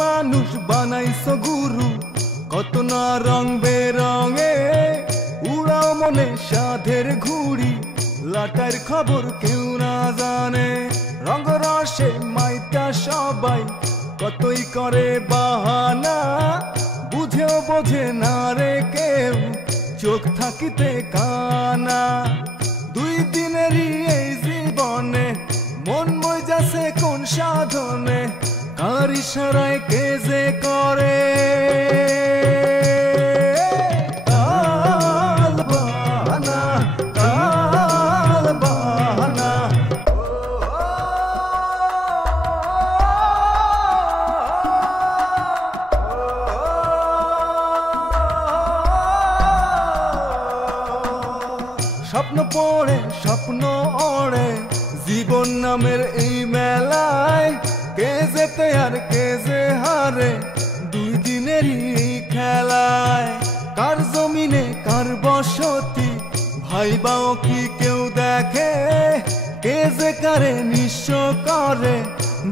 মানুষ বানাইছো গুরু, কত না রং বেরঙে উড়াও মনে সাধের ঘুড়ি, লাটার খবর কেউ না জানে। রঙ্গরসে মাইতা সবাই কতই করে বাহানা, বুঝেও বোঝে না রে কেউ চোখ থাকিতে কানা। দুই দিনেরই এই জীবনে মন মজাছে কোন সাধনে, কার ইশারায় কে যে করে কাল বাহানা, কাল বাহানা। স্বপ্ন পড়ে স্বপ্ন ওড়ে জীবন নামের এই মেলায়, কে যেতে আর কে যে হারে দুই দিনেরই এই খেলায়। কার জমিনে কার বসতি ভাইবাও কি কেউ দেখে, কে যে কারে নিঃস্ব করে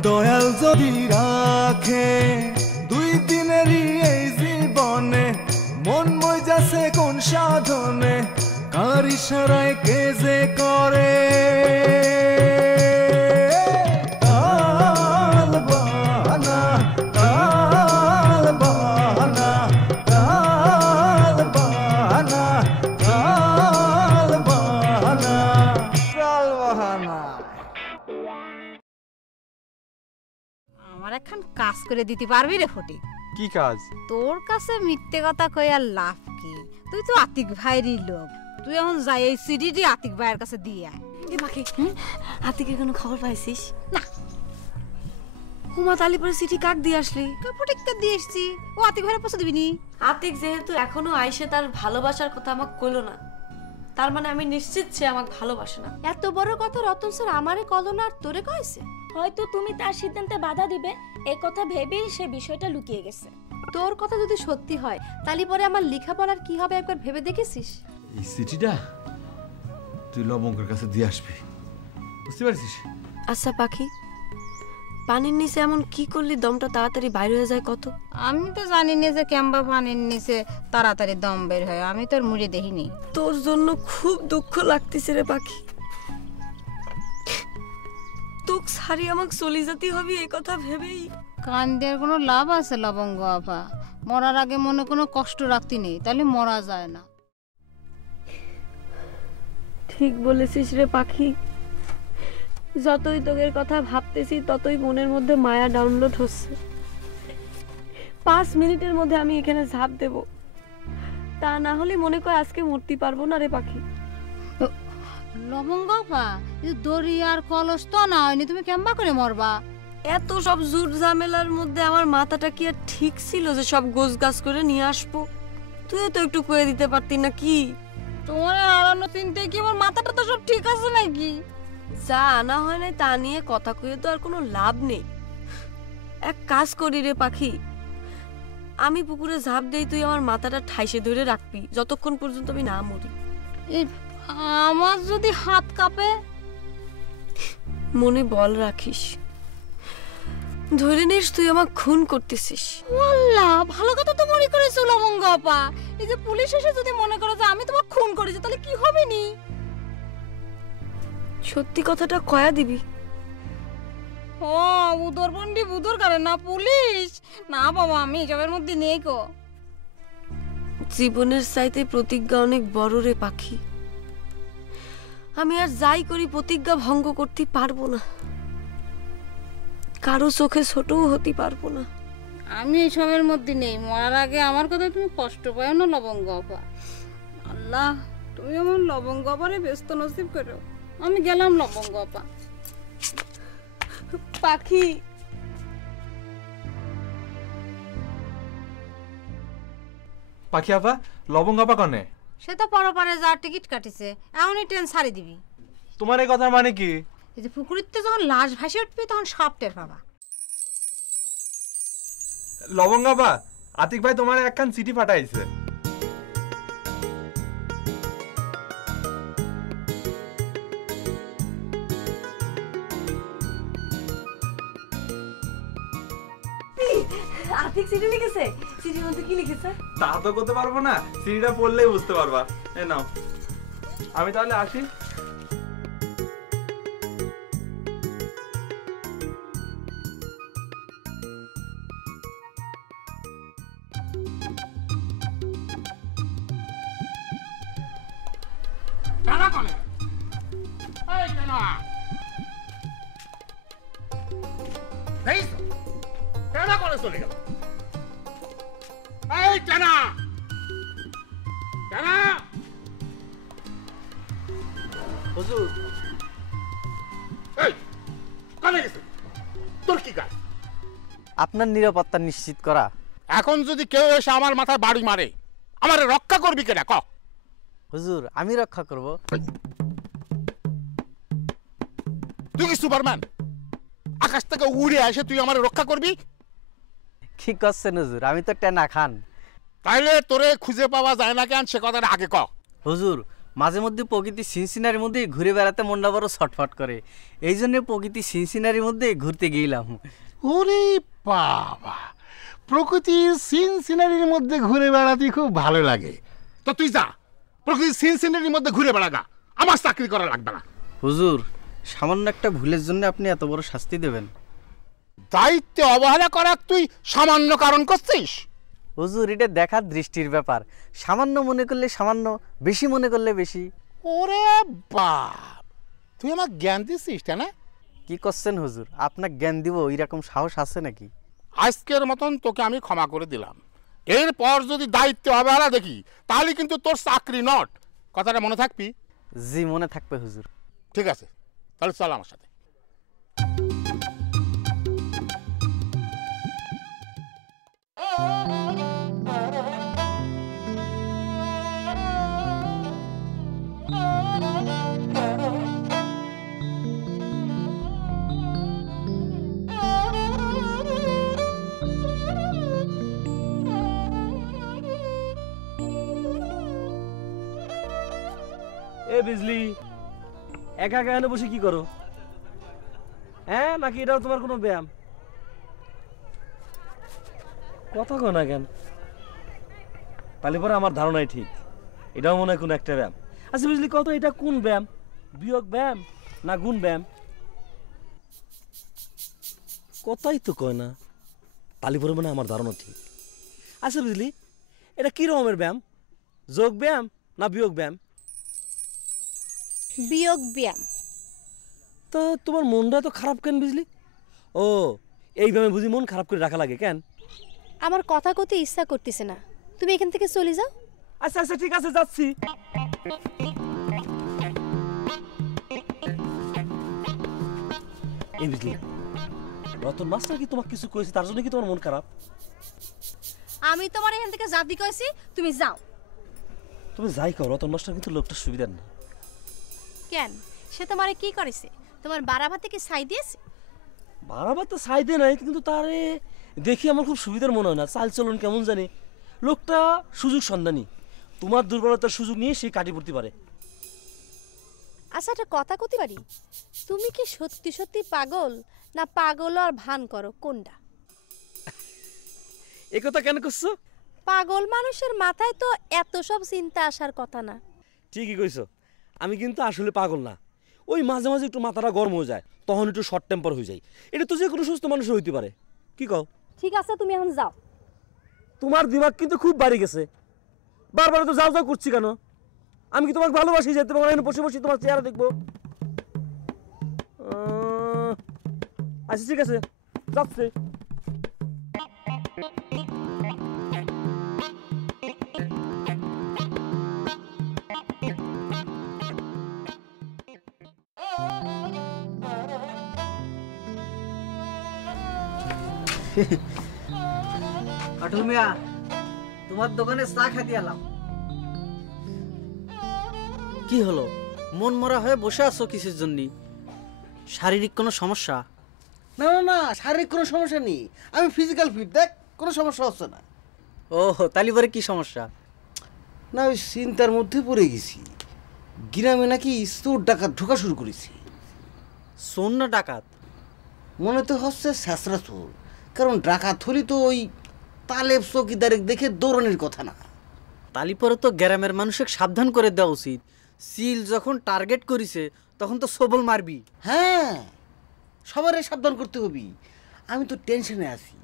দয়াল যদি রাখে। দুই দিনেরই এই জীবনে মন মজাছে কোন সাধনে, কার ইশারায় কে যে করে কাল বাহানা, কাল বাহানা, কাল বাহানা, কাল বাহানা, কাল বাহানা। আমার এখন কাজ করে দিতে পারবি রে ফটিক? কি কাজ? তোর কাছে মিথ্যে কথা কই আর লাভ কি? তুই তো আতিক ভাইয়েরই লোক, তুই এখন যাই এই সিডিটি আতিক ভাইয়ের কাছে দিয়ে আয়। এ বাকি আতিকের কোনো খবর পাইছিস? না। হুমা তালিপুরে চিঠি কাক দিয়ে আসলি? ফটিককে দিয়ে এসছি, ও আতিক ভাইয়ের পৌঁছে দিবি নি? আতিক যেহেতু এখনো আইসে তার ভালোবাসার কথা আমাকে কইলো না, তার মানে আমি নিশ্চিত সে আমাকে ভালোবাসে না। এত বড় কথা রতন স্যার আমারে কলো না আর তোরে কইছে? হয়তো তুমি তার সিদ্ধান্তে বাধা দিবে এই কথা ভেবেই সে বিষয়টা লুকিয়ে গেছে। তোর কথা যদি সত্যি হয় তাহলে পরে আমার লেখাপড়ার কি হবে একবার ভেবে দেখেছিস? এই চিঠিটা তুই লবঙ্গের কাছে দিয়ে আসবি, বুঝতে পারছিস? আচ্ছা পাখি, পানির নিচে এমন কি করলি দমটা তাড়াতাড়ি বাইরে হয়ে যায় কত? আমি তো জানি না যে কেমবা পানির নিচে তাড়াতাড়ি দম বের হয়, আমি তোর মুড়ে দেখিনি। তোর জন্য খুব দুঃখ লাগতেছে রে পাখি, তোক সারি আমাকে চলে যেতে হবে এই কথা ভেবেই। কান্দের কোনো লাভ আছে লবঙ্গ আপা? মরার আগে মনে কোনো কষ্ট রাখতে নেই, তাহলে মরা যায় না। ঠিক বলেছিস রে পাখি, যতই তোকের কথা ভাবতেছি ততই মনের মধ্যে মায়া ডাউনলোড হচ্ছে। 5 মিনিটের মধ্যে আমি এখানে ঝাঁপ দেব, তা না হলে মনে কর আজকে মরতে পারবো না রে পাখি। লবঙ্গ আপা, দরিয়ার কলস তো না হয়নি, তুমি কেমবা করে মরবা? এত সব জুট ঝামেলার মধ্যে আমার মাথাটা কি আর ঠিক ছিল যে সব গোছ গাছ করে নিয়ে আসবো? তুইও তো একটু কয়ে দিতে পারতি না কি? তোমার হারানো চিন্তায় কি আমার মাথাটা তো সব ঠিক আছে নাকি? যা আনা হয় নাই তা নিয়ে কথা কয়ে তো আর কোনো লাভ নেই। এক কাজ করি রে পাখি, আমি পুকুরে ঝাঁপ দেই, তুই আমার মাথাটা ঠাইসে ধরে রাখবি যতক্ষণ পর্যন্ত আমি না মরি। আমার যদি হাত কাঁপে? মনে বল রাখিস, ধরে নিস তুই আমাকে খুন করতেছিস। আল্লাহ, ভালো কথা তো মনে করেছো লবঙ্গ আপা। এই যে পুলিশ এসে যদি মনে করে যে আমি তোমাকে খুন করেছি তাহলে কি হবে নি? সত্যি কথাটা কয়া দিবি? ও উদর বন্ডি বুদর করে না পুলিশ? না বাবা, আমি এসবের মধ্যে নেই গো। জীবনের চাইতে প্রতিজ্ঞা অনেক বড় রে পাখি, আমি আর যাই করি প্রতিজ্ঞা ভঙ্গ করতে পারবো না, কারো চোখে ছোটও হতে পারবো না। আমি এসবের মধ্যে নেই, মরার আগে আমার কথা তুমি কষ্ট পাও না লবঙ্গ আপা। আল্লাহ, তুমি আমার লবঙ্গ আপারে ব্যস্ত নসিব করো। আমি গেলাম লবঙ্গ আপা। পাখি, পাখি আপা, লবঙ্গ আপা কনে? সে তো পরপারে যাওয়ার টিকিট কাটিছে, এমনই ট্রেন ছাড়ি দিবি। তোমার এই কথার মানে কি? এই যে পুকুরিতে যখন লাশ ভাসে উঠবি তখন সব টের পাবা। লবঙ্গ আপা, আতিক ভাই তোমার একখান চিঠি পাঠাইছে। আতিক চিঠি লিখেছে? চিঠির মধ্যে কি লিখেছে? তা তো করতে পারবো না, সিডিটা পড়লেই বুঝতে পারবা। এ নাও, আমি তাহলে আসি। চলে গেল এই টানা টানা হুজুর এই কানে গেছে তোর কি কাজ? আপনার নিরাপত্তা নিশ্চিত করা। এখন যদি কেউ এসে আমার মাথায় বাড়ি মারে আমারে রক্ষা করবি কেনা ক? হুজুর আমি রক্ষা করব। তুই কি সুপারম্যান? আকাশ থেকে উড়ে এসে তুই আমার রক্ষা করবি? কি করছেন হুজুর, আমি তো টেনা খান। তাইলে তোরে খুঁজে পাওয়া যায় না কেন সে কথাটা আগে ক। হুজুর মাঝে মধ্যে প্রকৃতি সিনসিনারির মধ্যে ঘুরে বেড়াতে মনটা বড় ছটফট করে, এই জন্য প্রকৃতি সিনসিনারির মধ্যে ঘুরতে গেলাম। ওরে বাবা, প্রকৃতির সিন সিনারির মধ্যে ঘুরে বেড়াতে খুব ভালো লাগে। তো তুই যা প্রকৃতির সিন সিনারির মধ্যে ঘুরে বেড়াগা, আমার চাকরি করা লাগবে না। হুজুর সামান্য একটা ভুলের জন্য আপনি এত বড় শাস্তি দেবেন? দায়িত্বে অবহেলা করার তুই সামান্য কারণ করছিস? হুজুর এটা দেখার দৃষ্টির ব্যাপার, সামান্য মনে করলে সামান্য, বেশি মনে করলে বেশি। ওরে বাপ, তুই আমার জ্ঞান দিচ্ছিস না? কি করছেন হুজুর, আপনার জ্ঞান দিব এরকম সাহস আছে নাকি? আজকের মতন তোকে আমি ক্ষমা করে দিলাম। এরপর যদি দায়িত্ব অবহেলা দেখি তাহলে কিন্তু তোর চাকরি নট। কথাটা মনে থাকবি? জি মনে থাকবে হুজুর। ঠিক আছে, তাহলে চল আমার সাথে। এ বিজলি, একা একা এনে বসে কি করো? হ্যাঁ, নাকি এটাও তোমার কোনো ব্যায়াম? কথা কো না কেন? তাহলে পরে আমার ধারণাই ঠিক, এটাও মনে হয় কোনো একটা ব্যায়াম। আচ্ছা বিজলি, কত এটা কোন ব্যায়াম? বিয়োগ ব্যায়াম না গুণ ব্যায়াম? কথাই তো কয় না, তাহলে পরে মনে হয় আমার ধারণা ঠিক। আচ্ছা বিজলি, এটা কি রকমের ব্যায়াম? যোগ ব্যায়াম না বিয়োগ ব্যায়াম? বিয়োগ ব্যায়াম। তা তোমার মনটা তো খারাপ কেন বিজলি? ও এইভাবে বুঝি মন খারাপ করে রাখা লাগে কেন? আমার কথা কতে ইচ্ছা করতেছে না, তুমি এখান থেকে চলে যাও। আচ্ছা আচ্ছা ঠিক আছে, যাচ্ছি। এই বিজলি, রতন মাস্টার কি তোমাকে কিছু কইছে তার জন্য কি তোমার মন খারাপ? আমি তোমার এখান থেকে জাতি কইছি, তুমি যাও। তুমি যাই কও, রতন মাস্টার কিন্তু লোকটা সুবিধার না। কেন, সে তোমারে কি করেছে? তোমার বাড়াভাত থেকে ছাই দিয়েছে? বাড়াবার তো ছাই দিয়ে নাই, কিন্তু তারে দেখি আমার খুব সুবিধার মনে হয় না, চাল চলন কেমন জানি। লোকটা সুযোগ সন্ধানী, তোমার দুর্বলতার সুযোগ নিয়ে সে কাটি পড়তে পারে। আচ্ছা একটা কথা কইতে পারি, তুমি কি সত্যি সত্যি পাগল, না পাগল আর ভান করো, কোনটা? এ কথা কেন করছো? পাগল মানুষের মাথায় তো এত সব চিন্তা আসার কথা না। ঠিকই কইছো, আমি কিন্তু আসলে পাগল না। ওই মাঝে মাঝে একটু মাথাটা গরম হয়ে যায়, তখন একটু শর্ট টেম্পার হয়ে যায়। এটা তো যে কোনো সুস্থ মানুষের হইতে পারে, কি কও? ঠিক আছে, তুমি এখন যাও। তোমার দিমাগ কিন্তু খুব বাড়ি গেছে, বারবার তো যাও যাও করছি কেন? আমি কি তোমাকে ভালোবাসি যেতে পারবো না, বসে বসে তোমার চেহারা দেখবো? আচ্ছা ঠিক আছে, যাচ্ছে। আটুল মিয়া, তোমার দোকানে চা খাইতে এলাম। কি হলো, মন মরা হয়ে বসে আছো কিসের জন্য? শারীরিক কোনো সমস্যা? না না না, শারীরিক কোনো সমস্যা নেই, আমি ফিজিক্যাল ফিট, দেখ কোনো সমস্যা হচ্ছে না। ও তালি পরে কি সমস্যা? না ওই চিন্তার মধ্যে পড়ে গেছি, গ্রামে নাকি চোর ডাকাত ঢোকা শুরু করেছি। চোর না ডাকাত? মনে তো হচ্ছে শেষরা চোর, কারণ ডাকাত হলি তো ওই তালেব চৌকিদারের দেখে দৌড়ানোর কথা না। তালি পরে তো গ্রামের মানুষকে সাবধান করে দেওয়া উচিত। সিল যখন টার্গেট করিছে তখন তো সবল মারবি। হ্যাঁ, সবারই সাবধান করতে হবি। আমি তো টেনশনে আছি।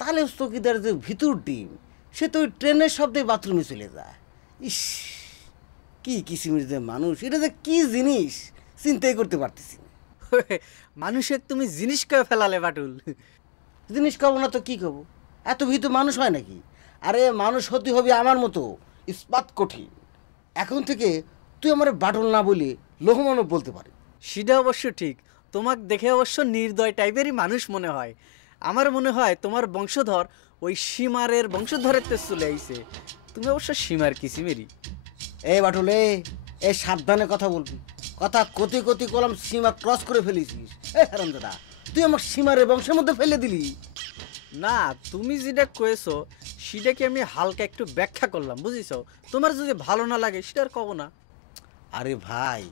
তালেব চৌকিদার যে ভিতর টিম, সে তো ওই ট্রেনের শব্দে বাথরুমে চলে যায়। ইস, কি কিসিমের যে মানুষ, এটা যে কি জিনিস চিন্তাই করতে পারতেছি না। মানুষের তুমি জিনিস কয়ে ফেলালে বাটুল। জিনিস কব না তো কি কব? এত ভীতু মানুষ হয় নাকি? আরে মানুষ হতে হবে আমার মতো ইস্পাত কঠিন। এখন থেকে তুই আমার বাটুল না বলে লোহমানব বলতে পারি। সেটা অবশ্য ঠিক। তোমাকে দেখে অবশ্য নির্দয় টাইপেরই মানুষ মনে হয়। আমার মনে হয় তোমার বংশধর ওই সীমারের বংশধরের তে চলে আইছে। তুমি অবশ্য সীমার কিসিমেরই। এই বাটুল, এ সাবধানে কথা বলবি। কথা কতি কতি কলম সীমা ক্রস করে ফেলেছিস। এই হারামজাদা, তুই আমার সীমারের বংশের মধ্যে ফেলে দিলি। না, তুমি যেটা কয়েছো সেটাকে আমি হালকা একটু ব্যাখ্যা করলাম, বুঝিছো? তোমার যদি ভালো না লাগে সেটা আর কব না। আরে ভাই,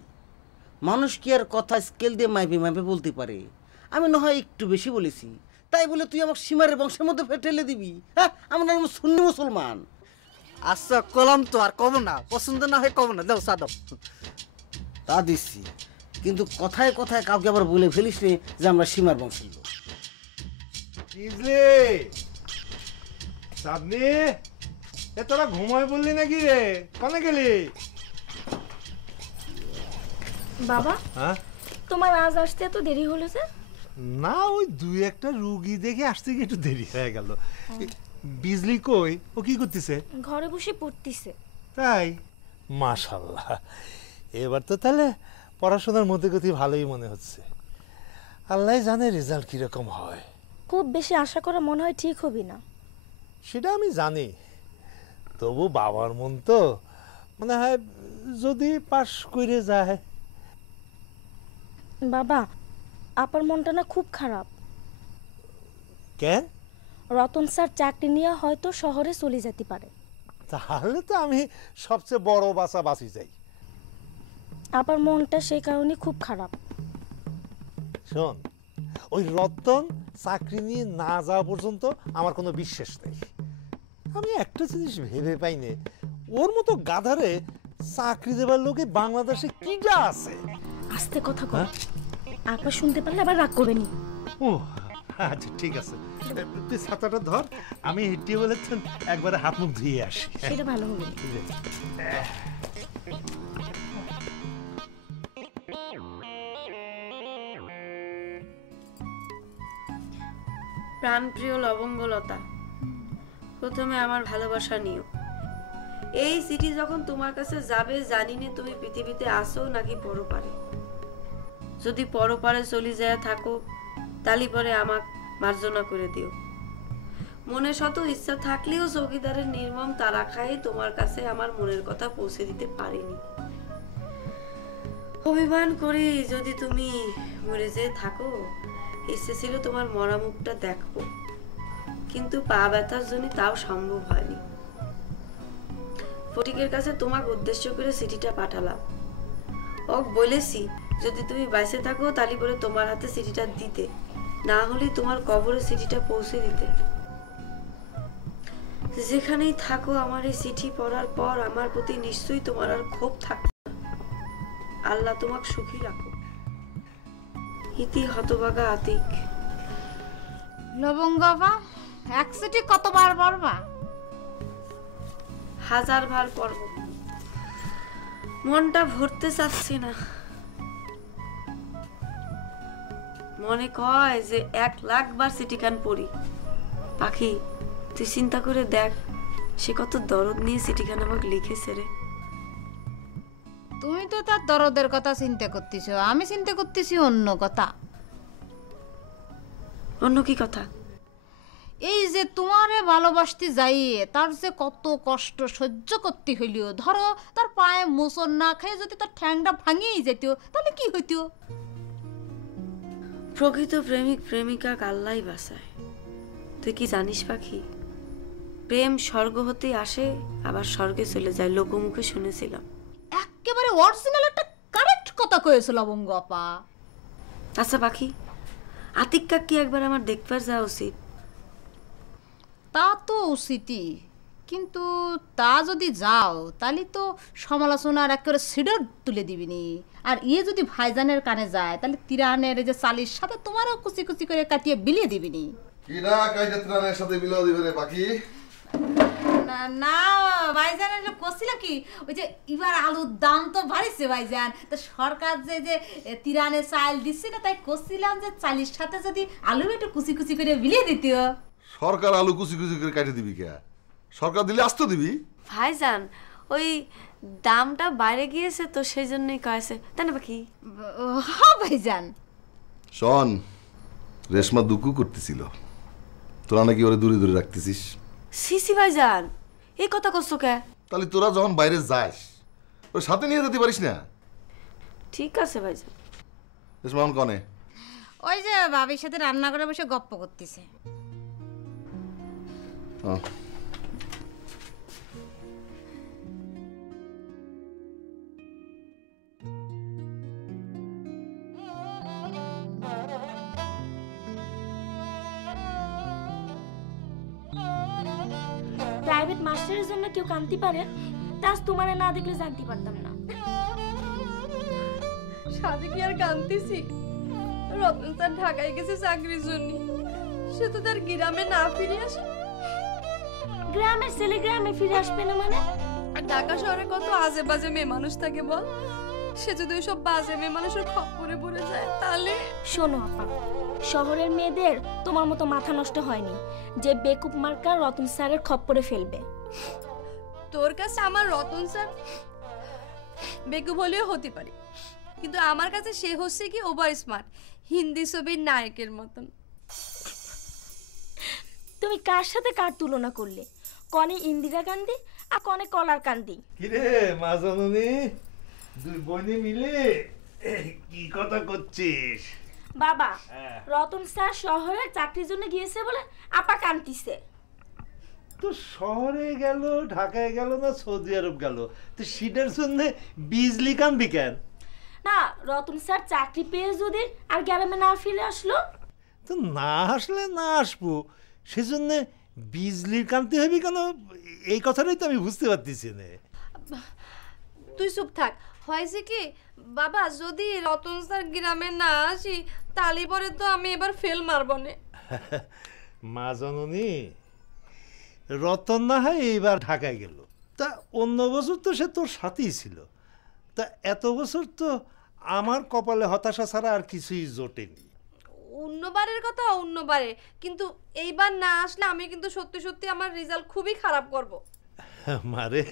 মানুষ কি আর কথা স্কেল দিয়ে মাইপে মাইপে বলতে পারে? আমি না হয় একটু বেশি বলেছি, তাই বলে তুই আমার সীমারের বংশের মধ্যে ফেলে দিবি? হ্যাঁ, আমরা সুন্নি মুসলমান। আচ্ছা কলম তো আর কব না, পছন্দ না হয় কব না, দাও সাদাও। তা দিচ্ছি, কিন্তু কথায় কথায় কাউকে আবার বলে ফেলিস নি যে আমরা সীমার বংশের লোক। চাঁদনি, এ তোরা ঘুমায় বললি নাকি রে? কনে গেলি? বাবা, হ্যাঁ, তোমার আজ আসতে এত দেরি হলো যে? না, ওই দুই একটা রুগী দেখে আসতে গিয়ে একটু দেরি হয়ে গেল। বিজলি কই? ও কি করতেছে? ঘরে বসে পড়তিছে। তাই? মাশাআল্লাহ, এবার তো তাহলে পড়াশোনার মধ্যে গতি ভালোই মনে হচ্ছে। আল্লাহ জানে রেজাল্ট কিরকম হয়। খুব বেশি আশা করা মনে হয় ঠিক হবে না। সেটা আমি জানি, তবু বাবার মন তো মনে হয় যদি পাশ করে যায়। বাবা, আপার মনটা না খুব খারাপ। কেন? রতন স্যার চাকরি নিয়ে হয়তো শহরে চলে যেতে পারে। তাহলে তো আমি সবচেয়ে বড় বাঁচা বাঁচি যাই। আপার মনটা সেই কারণে খুব খারাপ। শোন, ওই রতন চাকরি নিয়ে না যাওয়া পর্যন্ত আমার কোনো বিশ্বাস নেই। আমি একটা জিনিস ভেবে পাইনি, ওর মতো গাধারে চাকরি দেবার লোকে বাংলাদেশে কিটা আছে? আস্তে কথা কর, আপা শুনতে পারলে আবার রাগ করবেনি। ও আচ্ছা, ঠিক আছে, তুই ছাতাটা ধর, আমি টিউবওয়েলের একবারে হাত মুখ ধুয়ে আসি। সেটা ভালো হবে। প্রাণপ্রিয় লবঙ্গলতা, প্রথমে আমার ভালোবাসা নিও। এই চিঠি যখন তোমার কাছে যাবে, জানি না তুমি পৃথিবীতে আসো নাকি পরপারে। যদি পরপারে চলে যায় থাকো, তালি পরে আমাক মার্জনা করে দিও। মনে শত ইচ্ছা থাকলেও চৌকিদারের নির্মম তারা খাই তোমার কাছে আমার মনের কথা পৌঁছে দিতে পারিনি। অভিমান করি যদি তুমি মরে যেয়ে থাকো, ইচ্ছে ছিল তোমার মরা মুখটা দেখবো, কিন্তু পা ব্যথার জন্য তাও সম্ভব হয়নি। ফটিকের কাছে তোমাকে উদ্দেশ্য করে চিঠিটা পাঠালাম। ওক বলেছি যদি তুমি বাইসে থাকো তালি করে তোমার হাতে চিঠিটা দিতে, না হলে তোমার কবরে চিঠিটা পৌঁছে দিতে। যেখানেই থাকো আমার এই চিঠি পড়ার পর আমার প্রতি নিশ্চয়ই তোমার আর ক্ষোভ থাকবে না। আল্লাহ তোমাকে সুখী রাখো। ইতি হতভাগা আতিক। লবঙ্গবা, এক চিঠি কতবার পড়বা? 1000 বার পড়ব, মনটা ভরতে চাচ্ছি না। মনে কয় যে 1,00,000 বার চিঠিখান পড়ি। পাখি, তুই চিন্তা করে দেখ, সে কত দরদ নিয়ে চিঠিখান আমাকে লিখেছে রে। তুমি তো তার দরদের কথা চিন্তা করতেছো, আমি চিন্তা করতেছি অন্য কথা। অন্য কি কথা? এই যে তোমারে ভালোবাসতে যাইয়ে তার যে কত কষ্ট সহ্য করতে হইলিও। ধরো তার পায়ে মোচন না খেয়ে যদি তার ঠ্যাংটা ভাঙিয়েই যেত, তাহলে কি হইতো? প্রকৃত প্রেমিক প্রেমিকা আল্লাহই বাঁচায়। তুই কি জানিস পাখি, প্রেম স্বর্গ হতেই আসে আবার স্বর্গে চলে যায়, লোকমুখে শুনেছিলাম। একেবারে অরিজিনাল একটা কারেক্ট কথা কয়েছিল লবঙ্গ আপা। আচ্ছা পাখি, আতিক কাকি একবার আমার দেখবার যাওয়া উচিত। তা তো উচিতই, কিন্তু তা যদি যাও তাহলে তো সমালোচনার একেবারে সিডর তুলে দিবিনি। আর ইয়ে যদি ভাইজানের কানে যায় তাহলে তিরানের যে চালির সাথে তোমারও কুচি কুচি করে কাটিয়ে বিলিয়ে দিবিনি। কিরা কাইটা তিরানের সাথে বিলিয়ে দিবে রে বাকি? না ভাইজান করছিল কি, ওই যে এবার আলুর দাম তো বাড়িছে ভাইজান, তো সরকার যে যে তিরানে চাল দিচ্ছে না, তাই করছিলাম যে চালির সাথে যদি আলু একটু কুচি কুচি করে বিলিয়ে দিত। সরকার আলু কুচি কুচি করে কাটে দিবি কে? সরকার দিলে আস্ত দিবি? ভাইজান ওই দামটা বাইরে গিয়েছে তো সেই জন্যই কয়েছে, তাই না বাকি? হ্যাঁ ভাইজান। শোন, রেশমা দুঃখু করতেছিল, তোরা নাকি ওরে দূরে দূরে রাখতেছিস। সিসি ভাইজান এই কথা করছো কে? তাহলে তোরা যখন বাইরে যাস ওর সাথে নিয়ে যেতে পারিস না? ঠিক আছে ভাইজান। রেশমা কনে? ওই যে বাবির সাথে রান্না করে বসে গপ্প করতেছে। প্রাইভেট মাস্টারের জন্য কেউ কাঁদতে পারে, তাজ তোমারে না দেখলে জানতে পারতাম না। সাথে কি আর কাঁদতেছি? রতন স্যার ঢাকায় গেছে চাকরির জন্য, সে তো তার গ্রামে না ফিরে আসে। গ্রামের ছেলে গ্রামে ফিরে আসবে না মানে? আর ঢাকা শহরে কত আজে বাজে মেয়ে মানুষ থাকে বল, সে যদি ওইসব বাজে মেয়ে মানুষের খপ্পরে পড়ে যায় তাহলে। শোনো আপা, শহরের মেয়েদের তোমার মতো মাথা নষ্ট হয়নি যে বেকুব মার্কা রতন স্যারের খপ্পরে ফেলবে। তোর কাছে আমার রতন স্যার বেকুব হলেও হতে পারে, কিন্তু আমার কাছে সে হচ্ছে কি ওভার স্মার্ট, হিন্দি ছবির নায়কের মতন। তুমি কার সাথে কার তুলনা করলে? কনে ইন্দিরা গান্ধী আর কনে কলার কান্দি। কিরে মা জননী, দুই বোনে মিলে কি কথা করছিস? বাবা, রতন স্যার শহরে চাকরির জন্য গিয়েছে বলে আপা কান্দিছে। তো শহরে গেল, ঢাকায় গেল না সৌদি আরব গেল, তো সেটার জন্য বিজলি কান্দি কেন? না, রতন স্যার চাকরি পেয়ে যদি আর গ্রামে না ফিরে আসলো? তো না আসলে না আসবো, সেজন্য বিজলির কান্তি হবি কেন? এই কথাটাই তো আমি বুঝতে পারতেছি না। তুই চুপ থাক। হয়েছে কি বাবা, যদি রতন স্যার গ্রামে না আসি তালি পরে তো আমি এবার ফেল মারব না। মা জননী, রতন না হয় এইবার ঢাকায় গেল, তা অন্য বছর তো সে তোর সাথেই ছিল, তা এত বছর তো আমার কপালে হতাশা ছাড়া আর কিছুই জোটেনি। অন্যবারের কথা অন্যবারে, কিন্তু এইবার না আসলে আমি কিন্তু সত্যি সত্যি আমার রেজাল্ট খুবই খারাপ করব। মারে,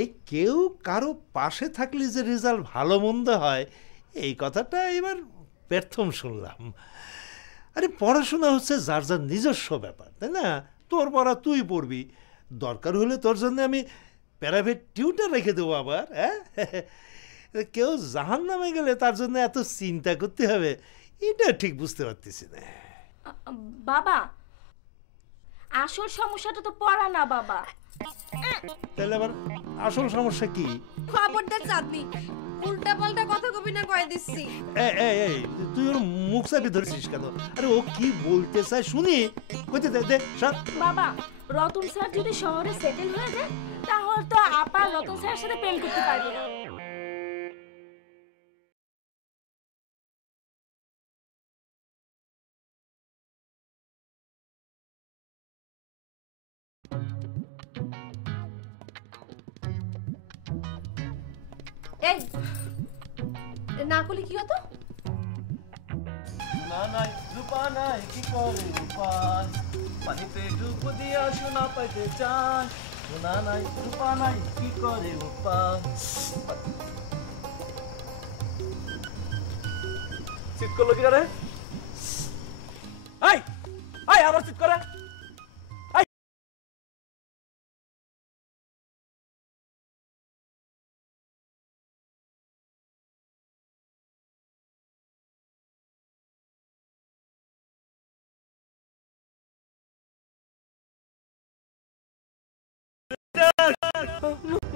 এই কেউ কারো পাশে থাকলে যে রেজাল্ট ভালো মন্দ হয় এই কথাটা এবার প্রথম শুনলাম। আরে পড়াশোনা হচ্ছে যার যার নিজস্ব ব্যাপার, তাই না? তোর পড়া তুই পড়বি, দরকার হলে তোর জন্য আমি প্রাইভেট টিউটর রেখে দেবো আবার। হ্যাঁ, কেউ জাহান নামে গেলে তার জন্য এত চিন্তা করতে হবে, এটা ঠিক বুঝতে পারতেছি না। বাবা, আসল সমস্যাটা তো পড়া না বাবা। তাহলে আবার আসল সমস্যা কি? খবরদার চাঁদনি, উল্টা পাল্টা কথা কবি না কয়ে দিচ্ছি। এই তুই ওর মুখ চাপে ধরেছিস কেন? আরে ও কি বলতে চায় শুনি, কইতে দে। বাবা, রতন স্যার যদি শহরে সেটেল হয়ে যায় তাহলে তো আপা রতন স্যারের সাথে প্রেম করতে পারবে না। এই না করলে কি হতো? না নাই রূপা নাই কি করে রূপা, পানিতে ডুব দিয়া সোনা পাইতে চান। না নাই রূপা নাই কি করে রূপা। চিৎ করলো কি রে? আই আই আবার চিৎ করে।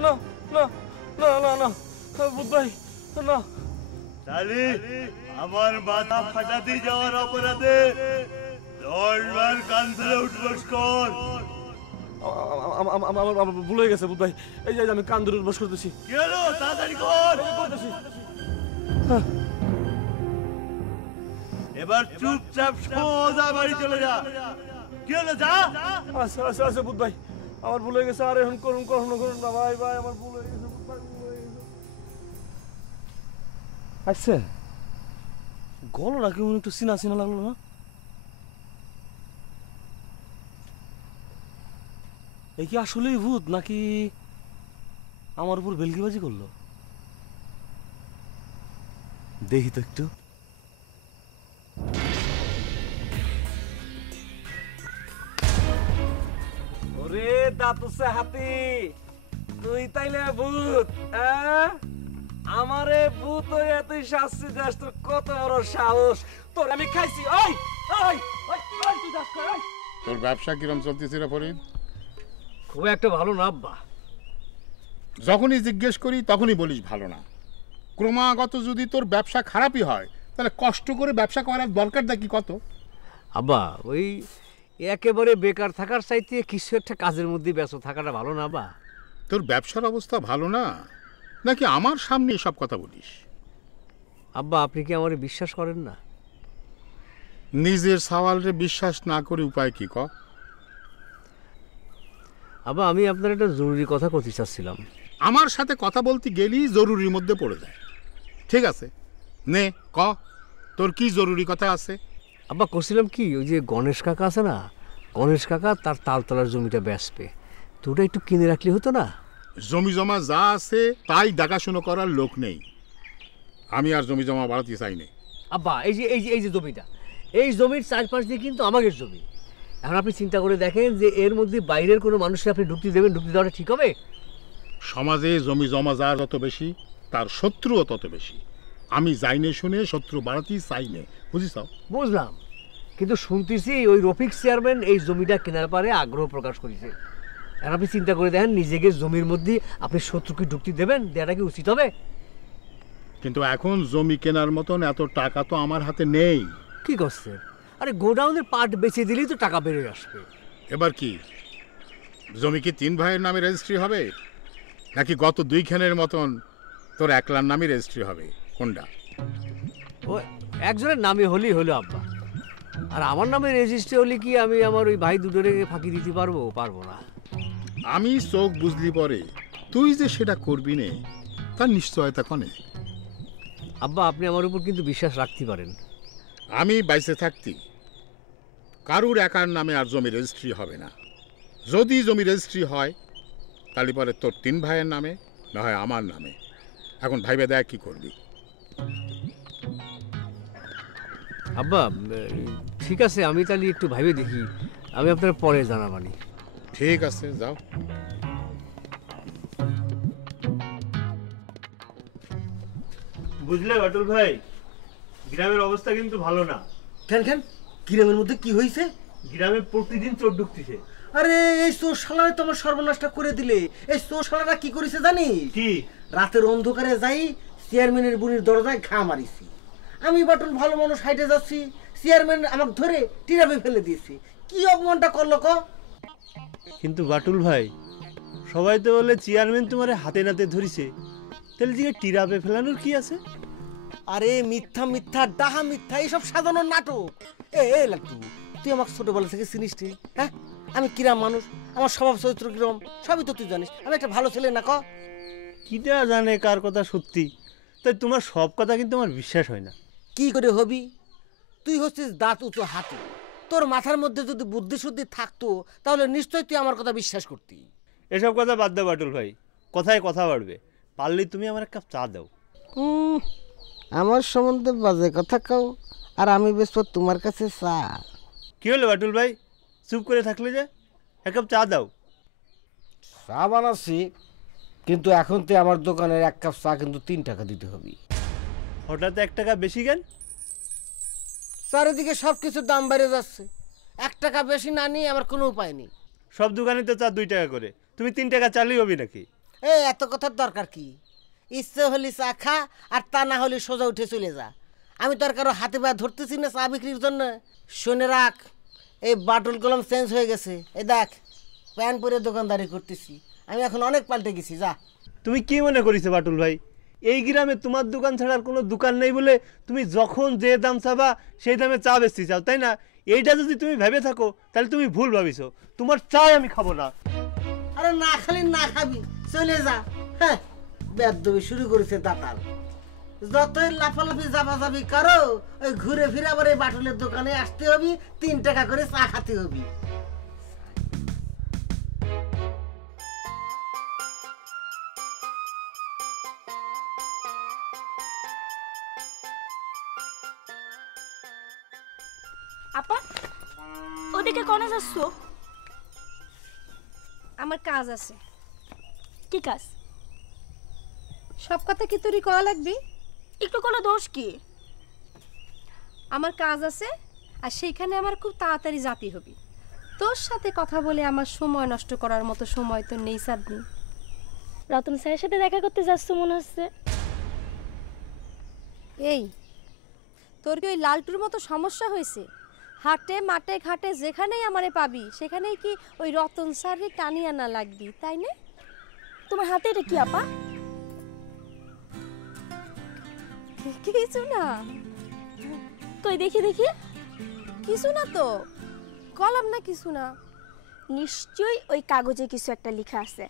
না না না না না বুধ ভাই না। তাহলে আমার মাথা ফাটাতে যাওয়ার অপরাধে 10 বার কান ধরে উঠবস কর। আমার ভুল হয়ে গেছে বুধ ভাই, এই যে আমি কান ধরে উঠবস করতেছি। কি হলো তাড়াতাড়ি কর। করতেছি। এবার চুপচাপ সোজা বাড়ি চলে যা। কি হলো যা। আচ্ছা আচ্ছা আচ্ছা বুধ ভাই, আমার ভুল হয়ে গেছে। আর এখন করুন করুন করুন না ভাই, ভাই আমার ভুল হয়ে গেছে বুধ ভাই, ভুল হয়ে গেছে। আচ্ছা গলাটা কেমন একটু চিনা চিনা লাগলো না? এই কি আসলেই ভূত নাকি আমার উপর বেলকিবাজি করলো? দেখি তো একটু। ওরে দাঁতছে হাতি, তুই তাইলে ভূত? আমারে ভূত হয়ে তুই শাস্তি দাস? তোর কত বড় সাহস! তোর আমি খাইছি। ওই ওই ওই ওই তুই দাস কর। তোর ব্যবসা কিরম চলতেছে রে ফরিদ? খুব একটা ভালো না আব্বা। যখনই জিজ্ঞেস করি তখনই বলিস ভালো না। ক্রমাগত যদি তোর ব্যবসা খারাপই হয় তাহলে কষ্ট করে ব্যবসা করার দরকারটা কি কত? আব্বা ওই একেবারে বেকার থাকার চাইতে কিছু একটা কাজের মধ্যে ব্যস্ত থাকাটা ভালো না আব্বা? তোর ব্যবসার অবস্থা ভালো না নাকি আমার সামনে এসব কথা বলিস? আব্বা আপনি কি আমারে বিশ্বাস করেন না? নিজের সওয়ালরে বিশ্বাস না করে উপায় কি ক? আব্বা আমি আপনার একটা জরুরি কথা করতে চাচ্ছিলাম। আমার সাথে কথা বলতে গেলেই জরুরির মধ্যে পড়ে যায়। ঠিক আছে নে ক, তোর কি জরুরি কথা আছে? আব্বা করছিলাম কি, ওই যে গণেশ কাকা আছে না, গণেশ কাকা তার তালতলার জমিটা বেচবে, তো ওটা একটু কিনে রাখলে হতো না? জমি জমা যা আছে তাই দেখাশুনো করার লোক নেই। আমি আর জমি জমা বাড়াতে চাই না। আব্বা এই যে জমিটা, এই জমির চারপাশ দিয়ে কিন্তু আমাদের জমি। এখন আপনি চিন্তা করে দেখেন যে এর মধ্যে বাইরের কোনো মানুষকে আপনি ঢুকতে দেবেন, ঢুকতে দেওয়াটা ঠিক হবে? সমাজে জমি জমা যার যত বেশি তার শত্রুও তত বেশি। আমি যাইনে শুনে শত্রু বাড়াতেই চাই না, বুঝিস? বুঝলাম, কিন্তু শুনতেছি ওই রফিক চেয়ারম্যান এই জমিটা কেনার পারে আগ্রহ প্রকাশ করেছে। এখন আপনি চিন্তা করে দেখেন নিজেকে জমির মধ্যে আপনি শত্রুকে ঢুকতে দেবেন, দেওয়াটা কি উচিত হবে? কিন্তু এখন জমি কেনার মতন এত টাকা তো আমার হাতে নেই। কি করছে? আরে গোডাউনের পার্ট বেচে দিলেই তো টাকা বেড়ে আসবে। এবার কি জমি কি 3 ভাইয়ের নামে রেজিস্ট্রি হবে নাকি গত 2 খানের মতন তোর একলার নামে রেজিস্ট্রি হবে? কোনটা? ও একজনের নামে হলেই হলো আব্বা। আর আমার নামে রেজিস্ট্রি হলে কি আমি আমার ওই ভাই দুটোরে ফাঁকি দিতে পারবো? পারবো না। আমি চোখ বুঝলি পরে তুই যে সেটা করবি নে তার নিশ্চয়তা কনে? আব্বা আপনি আমার উপর কিন্তু বিশ্বাস রাখতে পারেন। আমি বাইসে থাকতি কারুর একার নামে আর জমি রেজিস্ট্রি হবে না। যদি জমি রেজিস্ট্রি হয় তাহলে পরে তোর 3 ভাইয়ের নামে, না হয় আমার নামে। এখন ভাইবে দেখ কি করবি। আব্বা ঠিক আছে, আমি তাহলে একটু ভাবে দেখি, আমি আপনার পরে জানাবানি। ঠিক আছে যাও। বুঝলে বাটুল ভাই, গ্রামের অবস্থা কিন্তু ভালো না। কেন কেন গ্রামের মধ্যে কি হয়েছে? গ্রামে প্রতিদিন চোর ঢুকতেছে। আরে এই চোর শালারে তো আমার সর্বনাশটা করে দিলে। এই চোর শালারা কি করেছে জানি? কি? রাতের অন্ধকারে যাই চেয়ারম্যানের বুড়ির দরজায় ঘা মারিছি। আমি বাটুল ভালো মানুষ হাইটে যাচ্ছি, চেয়ারম্যান আমাকে ধরে টিরাবে ফেলে দিয়েছে। কি অপমানটা করলো ক? কিন্তু বাটুল ভাই সবাই তো বলে চেয়ারম্যান তোমার হাতে নাতে ধরিছে, তাহলে দিকে টিরাবে ফেলানোর কি আছে? আরে মিথ্যা মিথ্যা ডাহা মিথ্যা এইসব সাজানোর নাটক। এ লাট্টু তুই আমাকে ছোটবেলা থেকে চিনিস নি? হ্যাঁ আমি কিরাম মানুষ, আমার স্বভাব চরিত্র কিরম সবই তো তুই জানিস। আমি একটা ভালো ছেলে না ক? কিটা জানে কার কথা সত্যি, তাই তোমার সব কথা কিন্তু আমার বিশ্বাস হয় না। কি করে হবি? তুই হচ্ছিস দাঁত উঁচু হাতি। তোর মাথার মধ্যে যদি বুদ্ধি শুদ্ধি থাকতো তাহলে নিশ্চয়ই তুই আমার কথা বিশ্বাস করতি। এসব কথা বাদ দাও বাটুল ভাই, কথায় কথা বাড়বে। পারলেই তুমি আমার এক কাপ চা দাও। আমার সম্বন্ধে বাজে কথা কাও আর আমি বেশ তোমার কাছে চা? কি হলো বাটুল ভাই, চুপ করে থাকলে যে? এক কাপ চা দাও। চা বানাচ্ছি, কিন্তু এখন তুই আমার দোকানের 1 কাপ চা কিন্তু 3 টাকা দিতে হবে। হঠাৎ 1 টাকা বেশি কেন? চারিদিকে সব কিছুর দাম বেড়ে যাচ্ছে, 1 টাকা বেশি না নিয়ে আমার কোনো উপায় নেই। সব দোকানে তো চা 2 টাকা করে, তুমি 3 টাকা চালেই হবে নাকি? এত কথার দরকার কি? ইচ্ছে হলে চা খা, আর তা না হলে সোজা উঠে চলে যা। আমি তো আর কারো হাতে পা ধরতেছি না চা বিক্রির জন্য। শুনে রাখ, এই বাটুল কলম চেঞ্জ হয়ে গেছে। এই দেখ প্যান্ট পরে দোকানদারি করতেছি, আমি এখন অনেক পাল্টে গেছি। যা। তুমি কি মনে করিছো বাটুল ভাই, এই গ্রামে তোমার দোকান ছাড়া আর কোনো দোকান নেই বলে তুমি যখন যে দাম চাবা সেই দামে চা বেচতে চাও, তাই না? এইটা যদি তুমি ভেবে থাকো তাহলে তুমি ভুল ভাবিছো। তোমার চাই আমি খাবো না। আরে না খালি না খাবি, চলে যা। হ্যাঁ, বেদবি শুরু করেছে দাতাল। যতই লাফালাফি যাবি কারো, ওই ঘুরে ফিরে আবার এই বাটুলের দোকানে আসতে হবি, 3 টাকা করে চা খাতে হবি। আপা ওদিকে কোনে যাচ্ছ? আমার কাজ আছে। কি কাজ? সব কথা কি তোরই কওয়া লাগবে? একটু কোনো দোষ কি? আমার কাজ আছে, আর সেইখানে আমার খুব তাড়াতাড়ি যেতে হবে। তোর সাথে কথা বলে আমার সময় নষ্ট করার মতো সময় তো নেই চাঁদনি। রতন স্যারের সাথে দেখা করতে যাচ্ছ মনে হচ্ছে। এই তোর কি ওই লালটুর মতো সমস্যা হয়েছে? হাটে মাঠে ঘাটে যেখানেই আমারে পাবি সেখানেই কি ওই রতন স্যারের টানি আনা লাগবি, তাই না? তোমার হাতে এটা কি আপা? কিছু না। কই দেখি দেখি। কিছু না তো, কলম না কিছু না। নিশ্চয়ই ওই কাগজে কিছু একটা লেখা আছে।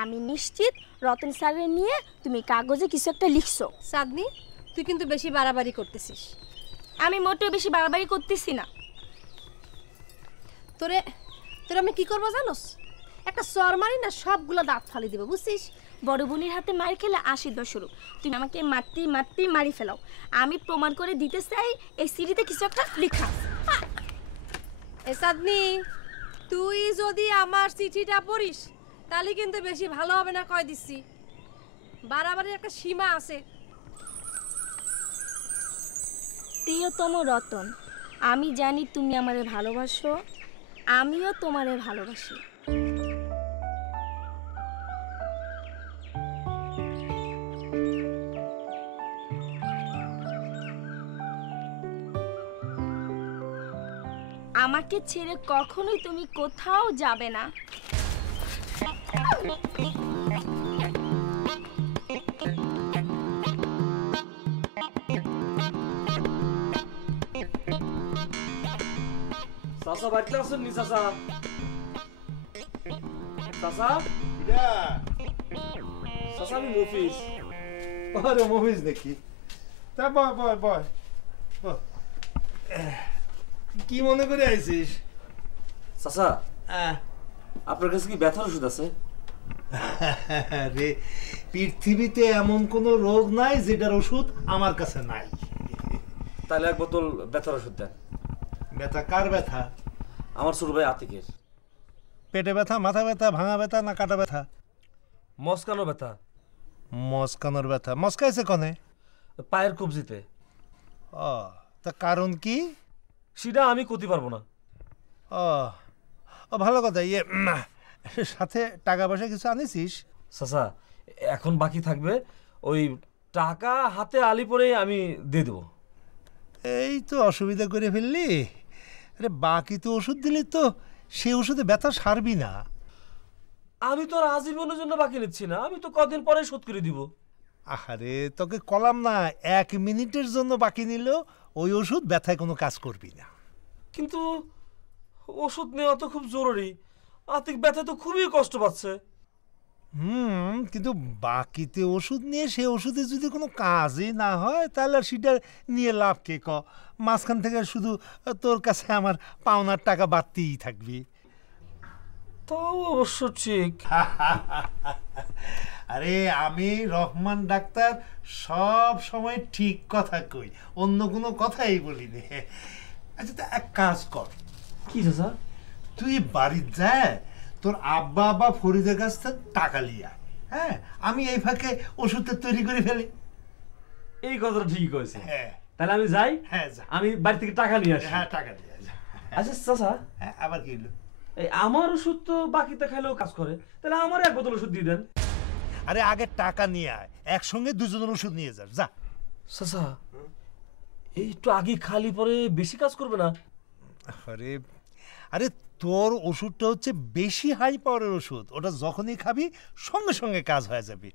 আমি নিশ্চিত রতন স্যারের নিয়ে তুমি কাগজে কিছু একটা লিখছো। চাঁদনি, তুই কিন্তু বেশি বাড়াবাড়ি করতেছিস। আমি মোটেও বেশি বাড়াবাড়ি করতেছি না। তোরে আমি কি করবো জানোস? একটা চর মারি না, সবগুলো দাঁত ফালি দিব, বুঝছিস? বড় বোনের হাতে মার খেলে 80 দশরু। তুমি আমাকে মারতেই মারি ফেলাও। আমি প্রমাণ করে দিতে চাই এই সিঁড়িতে কিছু একটা লেখা। এ চাঁদনি, তুই যদি আমার চিঠিটা পড়িস তাহলে কিন্তু বেশি ভালো হবে না, কয় দিচ্ছি। বাড়াবাড়ির একটা সীমা আছে। প্রিয়তম রতন, আমি জানি তুমি আমারে ভালোবাসো, আমিও তোমারে ভালোবাসি। আমাকে ছেড়ে কখনোই তুমি কোথাও যাবে না। চাচা বাড়িতে আসেন নি? চাচা চাচা চাচা আমি মফিজ। আরে মফিজ নাকি? তা বয় বয় বয়। কি মনে করে আইছিস? চাচা আপনার কাছে কি ব্যথার ওষুধ আছে? রে, পৃথিবীতে এমন কোনো রোগ নাই যেটার ওষুধ আমার কাছে নাই। তাহলে এক বোতল ব্যথার ওষুধ দেন। ব্যথা কার ব্যথা? আমার ছোট ভাই আতিকের। পেটে ব্যথা, মাথা ব্যথা, ভাঙা ব্যথা না কাটা ব্যথা? মস্কানো ব্যথা। মস্কানোর ব্যথা? মস্কাইছে কনে? পায়ের কবজিতে। ও, তা কারণ কি? সেটা আমি করতে পারবো না। ও ও ভালো কথা। ইয়ে সাথে টাকা পয়সা কিছু আনিছিস? চাচা এখন বাকি থাকবে, ওই টাকা হাতে আলি পরে আমি দিয়ে দেবো। এই তো অসুবিধা করে ফেললি। আরে বাকি তো ওষুধ দিলি তো সে ওষুধে ব্যথা সারবি না। আমি তো আর আজীবনের জন্য বাকি নিচ্ছি না, আমি তো কদিন পরে শোধ করে দিব। আহারে তোকে কলাম না, 1 মিনিটের জন্য বাকি নিলেও ওই ওষুধ ব্যথায় কোনো কাজ করবি না। কিন্তু ওষুধ নেওয়া তো খুব জরুরি। আতিক ব্যথা তো খুবই কষ্ট পাচ্ছে। কিন্তু বাকিতে ওষুধ নিয়ে সে ওষুধে যদি কোনো কাজই না হয় তাহলে আর সেটা নিয়ে লাভ কে? মাঝখান থেকে শুধু তোর কাছে আমার পাওনার টাকা বাড়তেই থাকবি। তাও অবশ্য ঠিক। আরে আমি রহমান ডাক্তার সব সময় ঠিক কথা কই, অন্য কোনো কথাই বলি না। আচ্ছা তা এক কাজ কর। কি চাচা? তুই বাড়ি যায় তোর আব্বা বা ফরিদের কাছ থেকে টাকা লিয়া। হ্যাঁ, আমি এই ফাঁকে ওষুধটা তৈরি করে ফেলি। এই কথাটা ঠিক হয়েছে। হ্যাঁ, তাহলে আমি যাই। হ্যাঁ যা। আমি বাড়ি থেকে টাকা নিয়ে আসি। হ্যাঁ, টাকা নিয়ে যা। আচ্ছা চাচা, হ্যাঁ আবার কি হলো? এই আমার ওষুধ তো বাকিতে খাইলেও কাজ করে, তাহলে আমার 1 বোতল ওষুধ দিয়ে দেন। আরে আগে টাকা নিয়ে আয়, একসঙ্গে 2 জনের ওষুধ নিয়ে যাস। যা। চাচা এই একটু আগে খালি পরে বেশি কাজ করবে না? আরে আরে তোর ওষুধটা হচ্ছে বেশি হাই পাওয়ারের ওষুধ, ওটা যখনই খাবি সঙ্গে সঙ্গে কাজ হয়ে যাবে।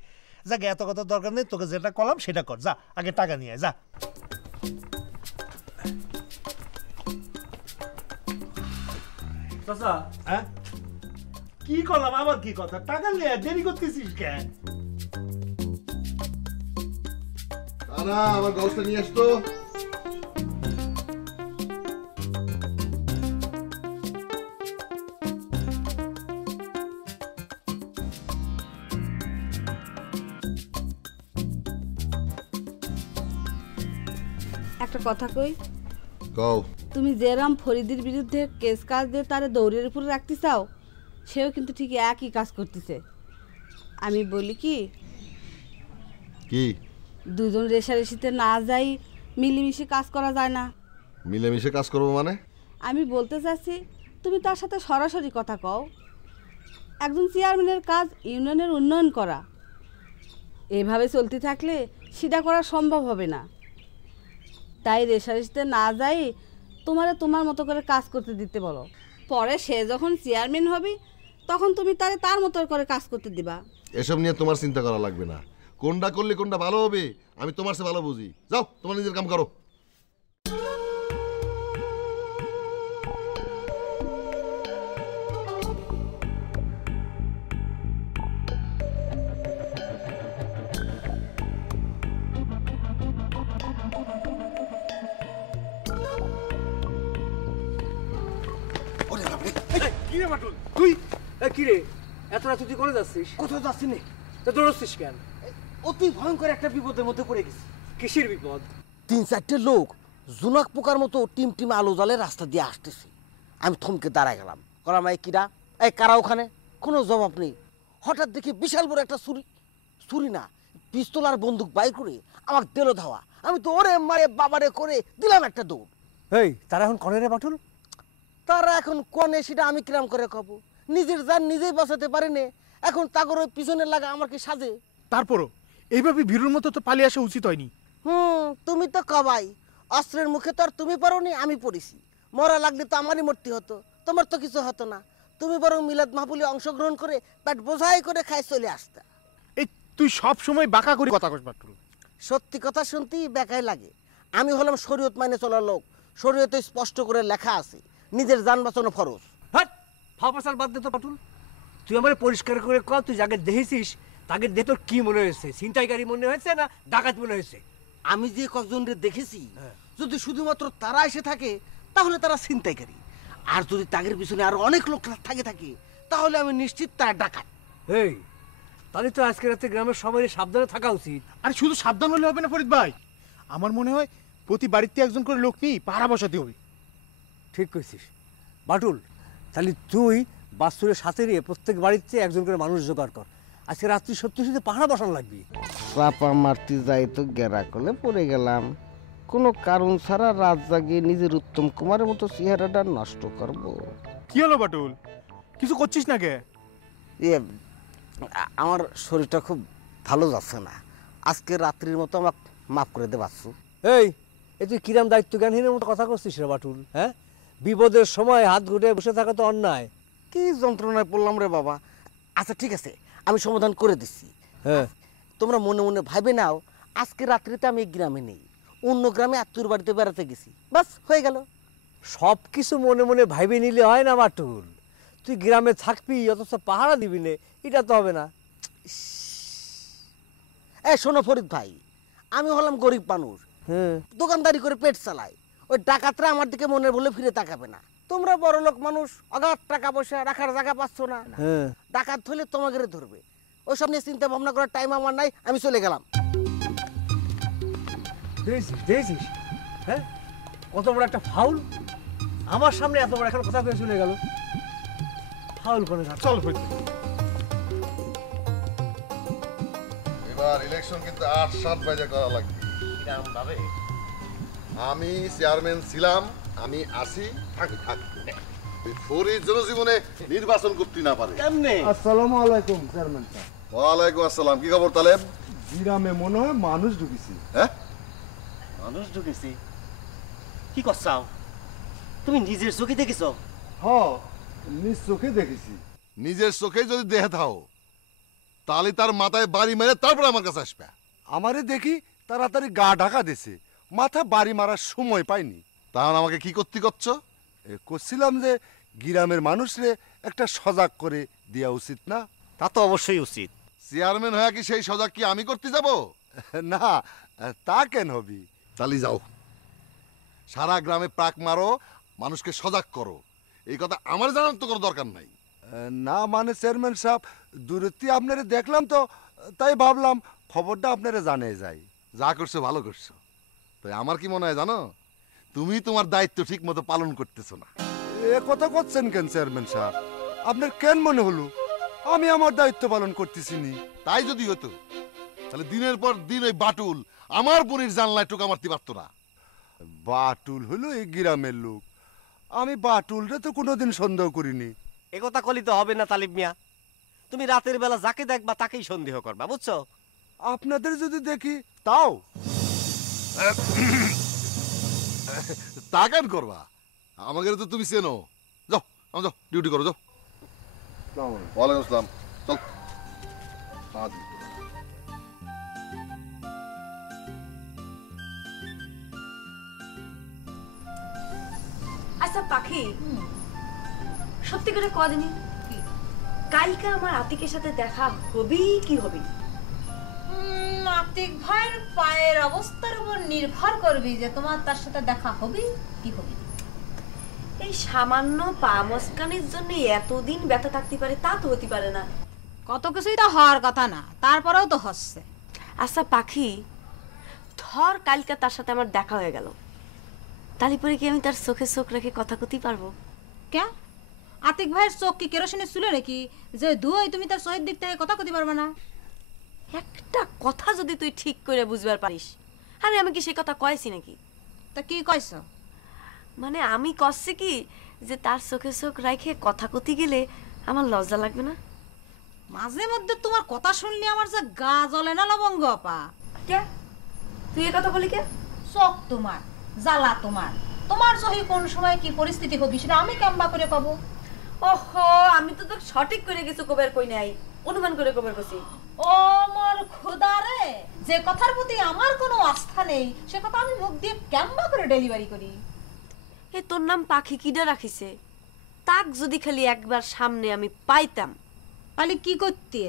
যাক, এত কথা দরকার নেই, তোকে যেটা করলাম সেটা কর, যা আগে টাকা নিয়ে আয়, যা। চাচা, হ্যাঁ কি করলাম, আবার কি কথা, টাকা নিয়ে আয়, দেরি করতেছিস কেন? না আমার ব্যবস্থা নিয়ে আসতো। একটা কথা কই, কও। তুমি যেরাম ফরিদির বিরুদ্ধে কেস কাজ দিয়ে তারে দৌড়ের উপরে রাখতে চাও, সেও কিন্তু ঠিক একই কাজ করতেছে। আমি বলি কি, কি দুজন রেশারেশিতে না যাই মিলেমিশে কাজ করা যায় না? মিলেমিশে কাজ করবো মানে? আমি বলতে চাচ্ছি, তুমি তার সাথে সরাসরি কথা কও। একজন চেয়ারম্যানের কাজ ইউনিয়নের উন্নয়ন করা, এভাবে চলতে থাকলে সেটা করা সম্ভব হবে না। তাই রেশারেশিতে না যাই তোমার মতো করে কাজ করতে দিতে বলো। পরে সে যখন চেয়ারম্যান হবে তখন তুমি তার মতো করে কাজ করতে দিবা। এসব নিয়ে তোমার চিন্তা করা লাগবে না। কোনটা করলে কোনটা ভালো হবে আমি তোমার চেয়ে ভালো বুঝি। যাও তোমার নিজের কাম করো। কিরে বাটুল, তুই কিরে এত রাত তুই করে যাচ্ছিস? কোথাও যাচ্ছি না। তা দৌড়চ্ছিস কেন? অতি ভয়ঙ্কর একটা বিপদের মধ্যে পড়ে গেছি। কিসের বিপদ? 3-4টে লোক জোনাক পোকার মতো টিম টিম আলো জালে রাস্তা দিয়ে আসতেছে। আমি থমকে দাঁড়ায় গেলাম, কলাম এই কিরা, এই কারা ওখানে? কোনো জবাব নেই। হঠাৎ দেখি বিশাল বড় একটা ছুরি না পিস্তল আর বন্দুক বাইর করে আমাকে দিল ধাওয়া। আমি তো ওরে মারে বাবারে করে দিলাম একটা দৌড়। এই তারা এখন কনে রে বাটুল? তারা এখন কনে সেটা আমি কিরাম করে কব? নিজের জান নিজেই বাঁচাতে পারি নে, এখন তাগর ওই পিছনে লাগা আমার কি সাজে? তারপরও এইভাবে ভীরুর মতো তো পালিয়ে আসা উচিত হয়নি। তুমি তো কবাই, অস্ত্রের মুখে তো আর তুমি পারোনি, আমি পড়েছি। মরা লাগলে তো আমারই মরতে হতো, তোমার তো কিছু হতো না। তুমি বরং মিলাদ মাহফিলে অংশগ্রহণ করে পেট বোঝাই করে খাই চলে আসতে। এই তুই সব সময় বাঁকা করে কথা কস বাটুল। সত্যি কথা শুনতেই বেকাই লাগে। আমি হলাম শরীয়ত মাইনে চলার লোক। শরীয়তে স্পষ্ট করে লেখা আছে নিজের জান বাঁচানো ফরজ। হ্যাঁ, ফাপাসাল বাদ দে তো বাটুল। তুই আমার পরিষ্কার করে কর, তুই যাকে দেখেছিস তাকে দেখে তোর কি মনে হয়েছে? ছিনতাইকারী মনে হয়েছে না ডাকাত মনে হয়েছে? আমি যে কয়েকজনকে দেখেছি, যদি শুধুমাত্র তারা এসে থাকে তাহলে তারা ছিনতাইকারী, আর যদি তাদের পিছনে আরো অনেক লোক থাকে তাহলে আমি নিশ্চিত তারা ডাকাত। এই তাহলে তো আজকে রাতে গ্রামের সবাই সাবধানে থাকা উচিত। আর শুধু সাবধান হলে হবে না ফরিদ ভাই, আমার মনে হয় প্রতি বাড়িতে একজন করে লোক নিয়ে পাহারা বসাতে হবে। ঠিক কইছিস বাটুল, তাহলে তুই বাস্তুরের সাথে নিয়ে প্রত্যেক বাড়িতে একজন করে মানুষ জোগাড় কর। আজকে রাত্রি সত্যি পাহারা বসানো লাগবে। চাপা মারতে যাই তো গেরা করলে পড়ে গেলাম। কোনো কারণ ছাড়া রাত জাগিয়ে নিজের উত্তম কুমারের মতো চেহারাটা নষ্ট করব। কি হলো বাটুল, কিছু করছিস না কে? আমার শরীরটা খুব ভালো যাচ্ছে না। আজকে রাত্রির মতো আমাকে মাফ করে দে বাচ্চু। এই তুই কিরাম দায়িত্ব জ্ঞানহীনের মতো কথা করছিস রে বাটুল? হ্যাঁ, বিপদের সময় হাত ঘুটে বসে থাকা তো অন্যায়। কি যন্ত্রণায় পড়লাম রে বাবা। আচ্ছা ঠিক আছে, আমি সমাধান করে দিচ্ছি। হ্যাঁ, তোমরা মনে মনে ভাবে নাও আজকে রাত্রিতে আমি গ্রামে নেই, অন্য গ্রামে আত্মীয়র বাড়িতে বেড়াতে গেছি, বাস হয়ে গেল। সব কিছু মনে মনে ভাইবে নিলে হয় না বাটুল। তুই গ্রামে থাকবি অথচ পাহারা দিবি না, এটা তো হবে না। শোনো ফরিদ ভাই, আমি হলাম গরিব মানুষ, দোকানদারি করে পেট চালাই। ওই ডাকাতরা আমার দিকে মনে বলে ফিরে তাকাবে না। তোমরা বড় লোক মানুষ, অগাধ টাকা পয়সা রাখার জায়গা পাচ্ছ না, ডাকাত ধরলে তোমাকে ধরবে। ওইসব নিয়ে চিন্তা ভাবনা করার টাইম আমার নাই, আমি চলে গেলাম। দেখেছিস হ্যাঁ, কত বড় একটা ফাউল আমার সামনে, এত বড় এখন কথা কয়ে চলে গেল। ফাউল করে চল। এবার ইলেকশন কিন্তু 8-7 বাজে করা লাগবে। ভাবে আমি চেয়ারম্যান ছিলাম, আমি আসি থাকি। ফরিদ জনজীবনে নির্বাচন করতে না পারে। আসসালামু আলাইকুম চেয়ারম্যান সাহেব। ওয়ালাইকুম আসসালাম। কি খবর তালেব? গ্রামে মনে হয় মানুষ ঢুকেছি। হ্যাঁ, মানুষ ঢুকেছি? কি করছাও? তুমি নিজের চোখে দেখেছ? হ নিজ চোখে দেখেছি। নিজের চোখে যদি দেখে থাও তাহলে তার মাথায় বাড়ি মেরে তারপর আমার কাছে আসবে। আমারে দেখি তাড়াতাড়ি গা ঢাকা দিছে, মাথা বাড়ি মারার সময় পাইনি। তাহলে আমাকে কি করতে করছো? করছিলাম যে গ্রামের মানুষরে একটা সজাগ করে দেওয়া উচিত না? তা তো অবশ্যই উচিত। চেয়ারম্যান হয়ে কি সেই সজাগ কি আমি করতে যাব? না তা কেন হবি? তাহলে যাও, সারা গ্রামে প্রাক মারো, মানুষকে সজাগ করো। এই কথা আমার জানার তো কোনো দরকার নাই। না মানে চেয়ারম্যান সাহেব, দূরত্বে আপনারে দেখলাম তো, তাই ভাবলাম খবরটা আপনারে জানিয়ে যাই। যা করছো ভালো করছো। তাই আমার কি মনে হয় জানো, তুমি তোমার দায়িত্ব ঠিক মতো পালন করতেছো না। এ কথা করছেন কেন চেয়ারম্যান সাহেব? আপনার কেন মনে হলো আমি আমার দায়িত্ব পালন করতেছি নি? তাই যদি হতো তাহলে দিনের পর দিন ওই বাটুল আমার বোনের জানলায় টোকা মারতে পারতো না। বাটুল হলো এই গ্রামের লোক, আমি বাটুলরে তো কোনোদিন সন্দেহ করিনি। এ কথা কলি তো হবে না তালিব মিয়া, তুমি রাতের বেলা যাকে দেখবা তাকেই সন্দেহ করবা, বুঝছো? আপনাদের যদি দেখি তাও তা কেন করবা? আমাকে তো তুমি চেনো। যাও যাও, ডিউটি করো, যাও। ওয়ালাইকুম আসসালাম। চল। আচ্ছা পাখি, সত্যি করে কদিনই কালকে আমার আতিকের সাথে দেখা হবি কি হবি? আতিক ভাইয়ের পায়ের অবস্থার উপর নির্ভর করবি যে তোমার তার সাথে দেখা হবে কি হবে। এই সামান্য পা মস্কানির জন্য এতদিন ব্যথা থাকতে পারে তা তো হতে পারে না। কত কিছুই তো হওয়ার কথা না, তারপরেও তো হচ্ছে। আচ্ছা পাখি, ধর কালকে তার সাথে আমার দেখা হয়ে গেল, তাহলে পরে কি আমি তার চোখে চোখ রেখে কথা কইতে পারবো? কেন? আতিক ভাইয়ের চোখ কি কেরোসিনে চুলে নাকি যে ধুয়ে তুমি তার চোখের দিক থেকে কথা কইতে পারবে না? একটা কথা যদি তুই ঠিক করে বুঝবার পারিস। আরে আমি কি সে কথা কইছি নাকি? তা কি কইছ? মানে আমি কইছি কি যে তার চোখে চোখ রাখে কথা কইতে গেলে আমার লজ্জা লাগবে না? মাঝে মধ্যে তোমার কথা শুনলে আমার যে গা জ্বলে না লবঙ্গ আপা। কে তুই এই কথা বলি কে? চোখ তোমার, জ্বালা তোমার, তোমার চোখে কোন সময় কি পরিস্থিতি হবে সেটা আমি কেমবা করে পাবো? ওহো, আমি তো তোকে সঠিক করে কিছু কবের কই নাই, অনুমান করে কবের কইছি। ও মোর খোদা রে, যে কথার প্রতি আমার কোনো আস্থা নেই সে কথা আমি মুখ দিয়ে কেমবা করে ডেলিভারি করি? এ তোর নাম পাখি কিডা রাখিছে? তাক যদি খালি একবার সামনে আমি পাইতাম তাহলে কি করতে?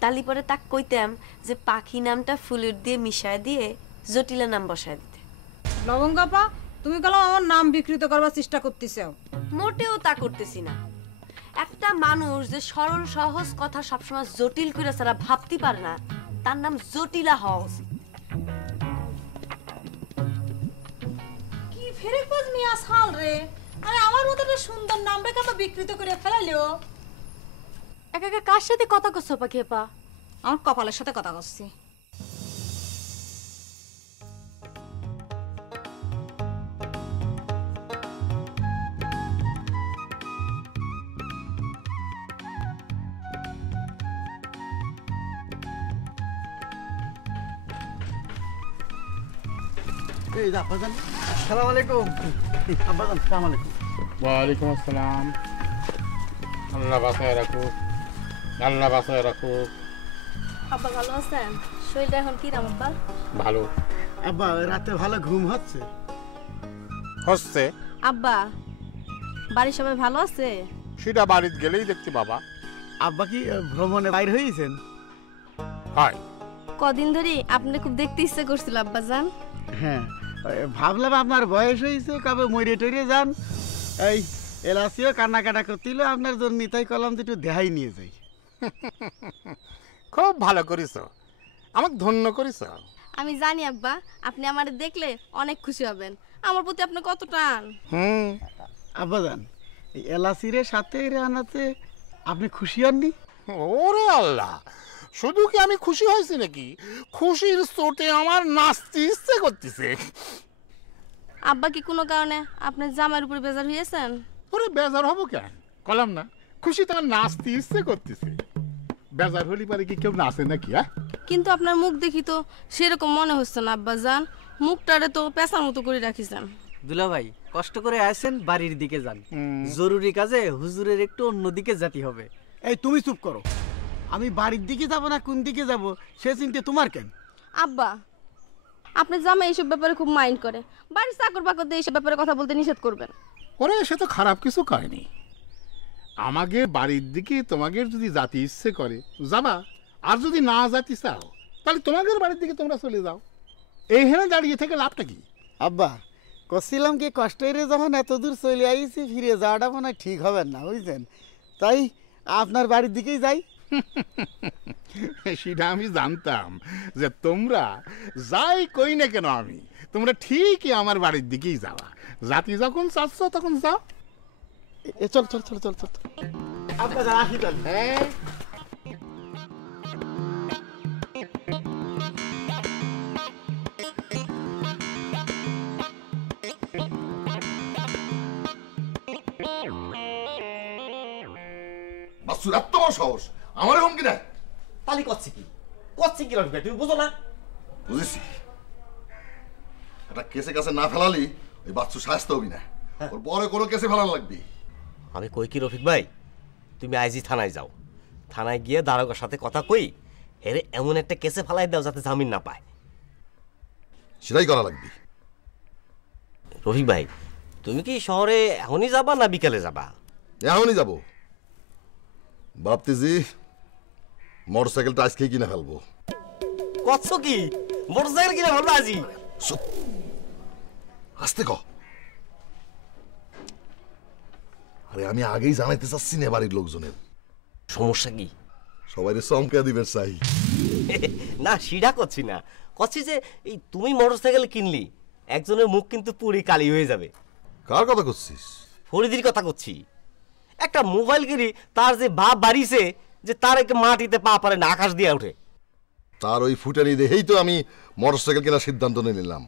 তালি পরে তাক কইতাম যে পাখি নামটা ফুলের দিয়ে মিশায় দিয়ে জটিলা নাম বসায় দিতে। লবঙ্গাপা, তুমি গেলাম আমার নাম বিকৃত করবার চেষ্টা করতেছো। মোটেও তা করতেছি না। একটা মানুষ যে সরল সহজ কথা সবসময় জটিল করে সারা ভাবতে পারে না, তার নাম জটিলা হওয়া উচিত। কি ফেরে কোজ মিয়া সাল রে, আরে আমার মতো একটা সুন্দর নাম রেখে তো বিকৃত করে ফেলালিও। একা একা কার সাথে কথা কইছো পাখি আপা? আমার কপালের সাথে কথা কইছি। ওয়ালাইকুম আসসালাম। আল্লাহ বাসায় রাখুক, আল্লাহ বাসায় রাখুক। আব্বা ভালো আছেন? শরীরটা এখন কিরম আব্বা? ভালো। আব্বা রাতে ভালো ঘুম হচ্ছে? হচ্ছে। আব্বা বাড়ির সবাই ভালো আছে? সেটা বাড়িতে গেলেই দেখতে বাবা। আব্বা কি ভ্রমণে বাইরে হয়েছেন? হয়। কদিন ধরে আপনি খুব দেখতে ইচ্ছে করছিল আব্বা জান। হ্যাঁ, ভাবলাম আপনার বয়স হয়েছে, কবে মরে টরে যান। এই এলাচিও কান্নাকাটা করছিল আপনার জন্য, তাই কলাম তো একটু দেখাই নিয়ে যাই। খুব ভালো করিস, আমাকে ধন্য করিস। আমি জানি আব্বা, আপনি আমার দেখলে অনেক খুশি হবেন। আমার প্রতি আপনি কত টান। আব্বা জান, এই এলাচিরের সাথে আনাতে আপনি খুশি হননি? ওরে আল্লাহ, শুধু কি আমি খুশি হয়েছি নাকি, খুশির চোটে আমার নাচতে ইচ্ছে করতেছে। আব্বা কি কোনো কারণে আপনার জামাইয়ের উপরে বেজার হয়েছেন? ওরে বেজার হবো কেন, কলাম না খুশি তোমার নাচতে ইচ্ছে করতেছে। বেজার হলি পারে কি কেউ নাচে নাকি? কিন্তু আপনার মুখ দেখি তো সেরকম মনে হচ্ছে না আব্বা জান, মুখটারে তো পেশার মতো করে রাখিছেন। দুলা ভাই, কষ্ট করে আসেন, বাড়ির দিকে যান। জরুরি কাজে হুজুরের একটু অন্যদিকে যেতে হবে। এই তুমি চুপ করো। আমি বাড়ির দিকে যাব না কোন দিকে যাব সে চিন্তা তোমার কেন? আব্বা, আপনার জামাই এইসব ব্যাপারে খুব মাইন্ড করে। বাড়ির চাকর বাকরদের এইসব ব্যাপারে কথা বলতে নিষেধ করবেন। ওরা সে তো খারাপ কিছু করেনি। আমাকে বাড়ির দিকে তোমাদের যদি যেতে ইচ্ছে করে যাবা, আর যদি না যেতে চাও তাহলে তোমাদের বাড়ির দিকে তোমরা চলে যাও। এইখানে দাঁড়িয়ে থেকে লাভটা কি? আব্বা করছিলাম কি কষ্টের যখন এত দূর চলে আইছি ফিরে যাওয়াটা মনে হয় ঠিক হবে না, বুঝছেন? তাই আপনার বাড়ির দিকেই যাই। সেটা আমি জানতাম যে তোমরা যাই কই না কেন আমি, তোমরা ঠিকই আমার বাড়ির দিকেই যাওয়া। জাতি যখন চাচ্ছ তখন যাও। চল চল চল চল চল। আপনারা আসি তাহলে। হ্যাঁ বাসুর এত বড় সাহস আমার হুমকি দেয়। তালি করছে কি রফিক ভাই, তুমি বুঝো না? বুঝেছি, এটা কেসে কাছে না ফেলালি ওই বাচ্চু শাস্তি হবি না, ওর বড় কোনো কেসে ফেলান লাগবে। আমি কই কি রফিক ভাই, তুমি আইজি থানায় যাও, থানায় গিয়ে দারোগার সাথে কথা কই হেরে এমন একটা কেসে ফেলাই দাও যাতে জামিন না পায়। সেটাই করা লাগবে। রফিক ভাই, তুমি কি শহরে এখনই যাবা না বিকেলে যাবা? এখনই যাবো ভাবতেছি, মোটরসাইকেলটা আজকে কিনে ফেলবো। কচ্ছ কি মোটরসাইকেল কিনে ফেলবো আজি? আসতে ক। আরে আমি আগেই জানাইতে চাচ্ছি না বাড়ির লোকজনের। সমস্যা কি? সবাই চমকা দিবে চাই। না সিডা করছি না, করছি যে এই তুমি মোটরসাইকেল কিনলি, একজনের মুখ কিন্তু পুরি কালি হয়ে যাবে। কার কথা করছিস? ফরিদির কথা করছি। একটা মোবাইল কিনি, তার যে বাপ বাড়িছে যে তার একটা মাটিতে পা পারে না, আকাশ দিয়ে ওঠে। তার ওই ফুটানি দেখেই তো আমি মোটরসাইকেল কেনার সিদ্ধান্ত নিয়ে নিলাম।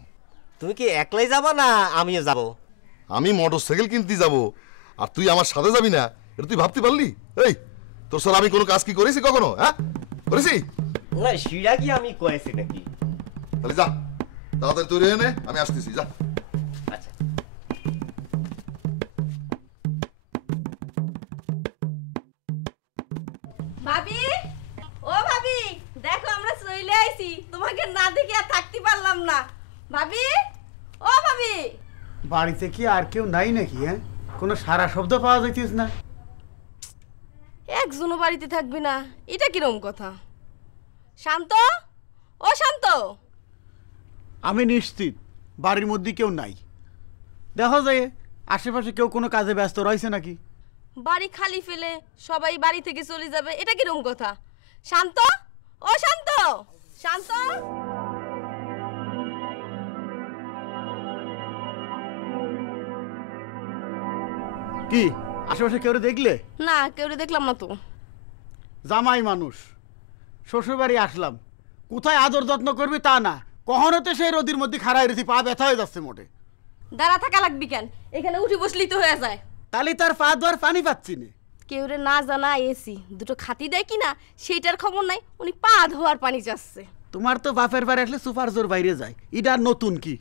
তুমি কি একলাই যাবা না আমিও যাব? আমি মোটরসাইকেল কিনতে যাব আর তুই আমার সাথে যাবি না, এটা তুই ভাবতে পারলি? এই তোর স্যার আমি কোনো কাজ কি করেছি কখনো? হ্যাঁ করেছি? না সিডা কি আমি কয়েছি নাকি? তাহলে যা তাড়াতাড়ি তৈরি হয়ে নে, আমি আসতেছি। যা। আচ্ছা। ভাবি, ও ভাবি, দেখো আমরা চলে আইছি, তোমাকে না দেখে আর থাকতে পারলাম না। ভাবি, ও ভাবি। বাড়িতে কি আর কেউ নাই নাকি? হ্যাঁ, কোনো সারা শব্দ পাওয়া যাইতিস না? একজনও বাড়িতে থাকবি না, এটা কিরকম কথা? শান্ত, ও শান্ত। আমি নিশ্চিত বাড়ির মধ্যে কেউ নাই। দেখা যায় আশেপাশে কেউ কোনো কাজে ব্যস্ত রয়েছে নাকি? বাড়ি খালি ফেলে সবাই বাড়ি থেকে চলে যাবে, এটা কিরকম কথা? শান্ত, ও শান্ত, শান্ত। কি আশেপাশে কেউ দেখলে? না, কেউ দেখলাম না তো। জামাই মানুষ, শ্বশুর বাড়ি আসলাম, কোথায় আদর যত্ন করবি তা না, কখনোতে সেই রোদির মধ্যে খাড়াই রেছি, পা ব্যথা হয়ে যাচ্ছে মোটে। দাঁড়া থাকা লাগবি কেন? এখানে উঠে বসলেই তো হয়ে যায়। তাহলে তার পা ধোয়ার পানি পাচ্ছি না। কেউ রে না জানা এসি দুটো খাতি দেয় কিনা সেইটার খবর নাই, উনি পা ধোয়ার পানি চাচ্ছে। তোমার তো বাপের বাড়ি আসলে সুপার জোর বাইরে যায়, এটা নতুন কি?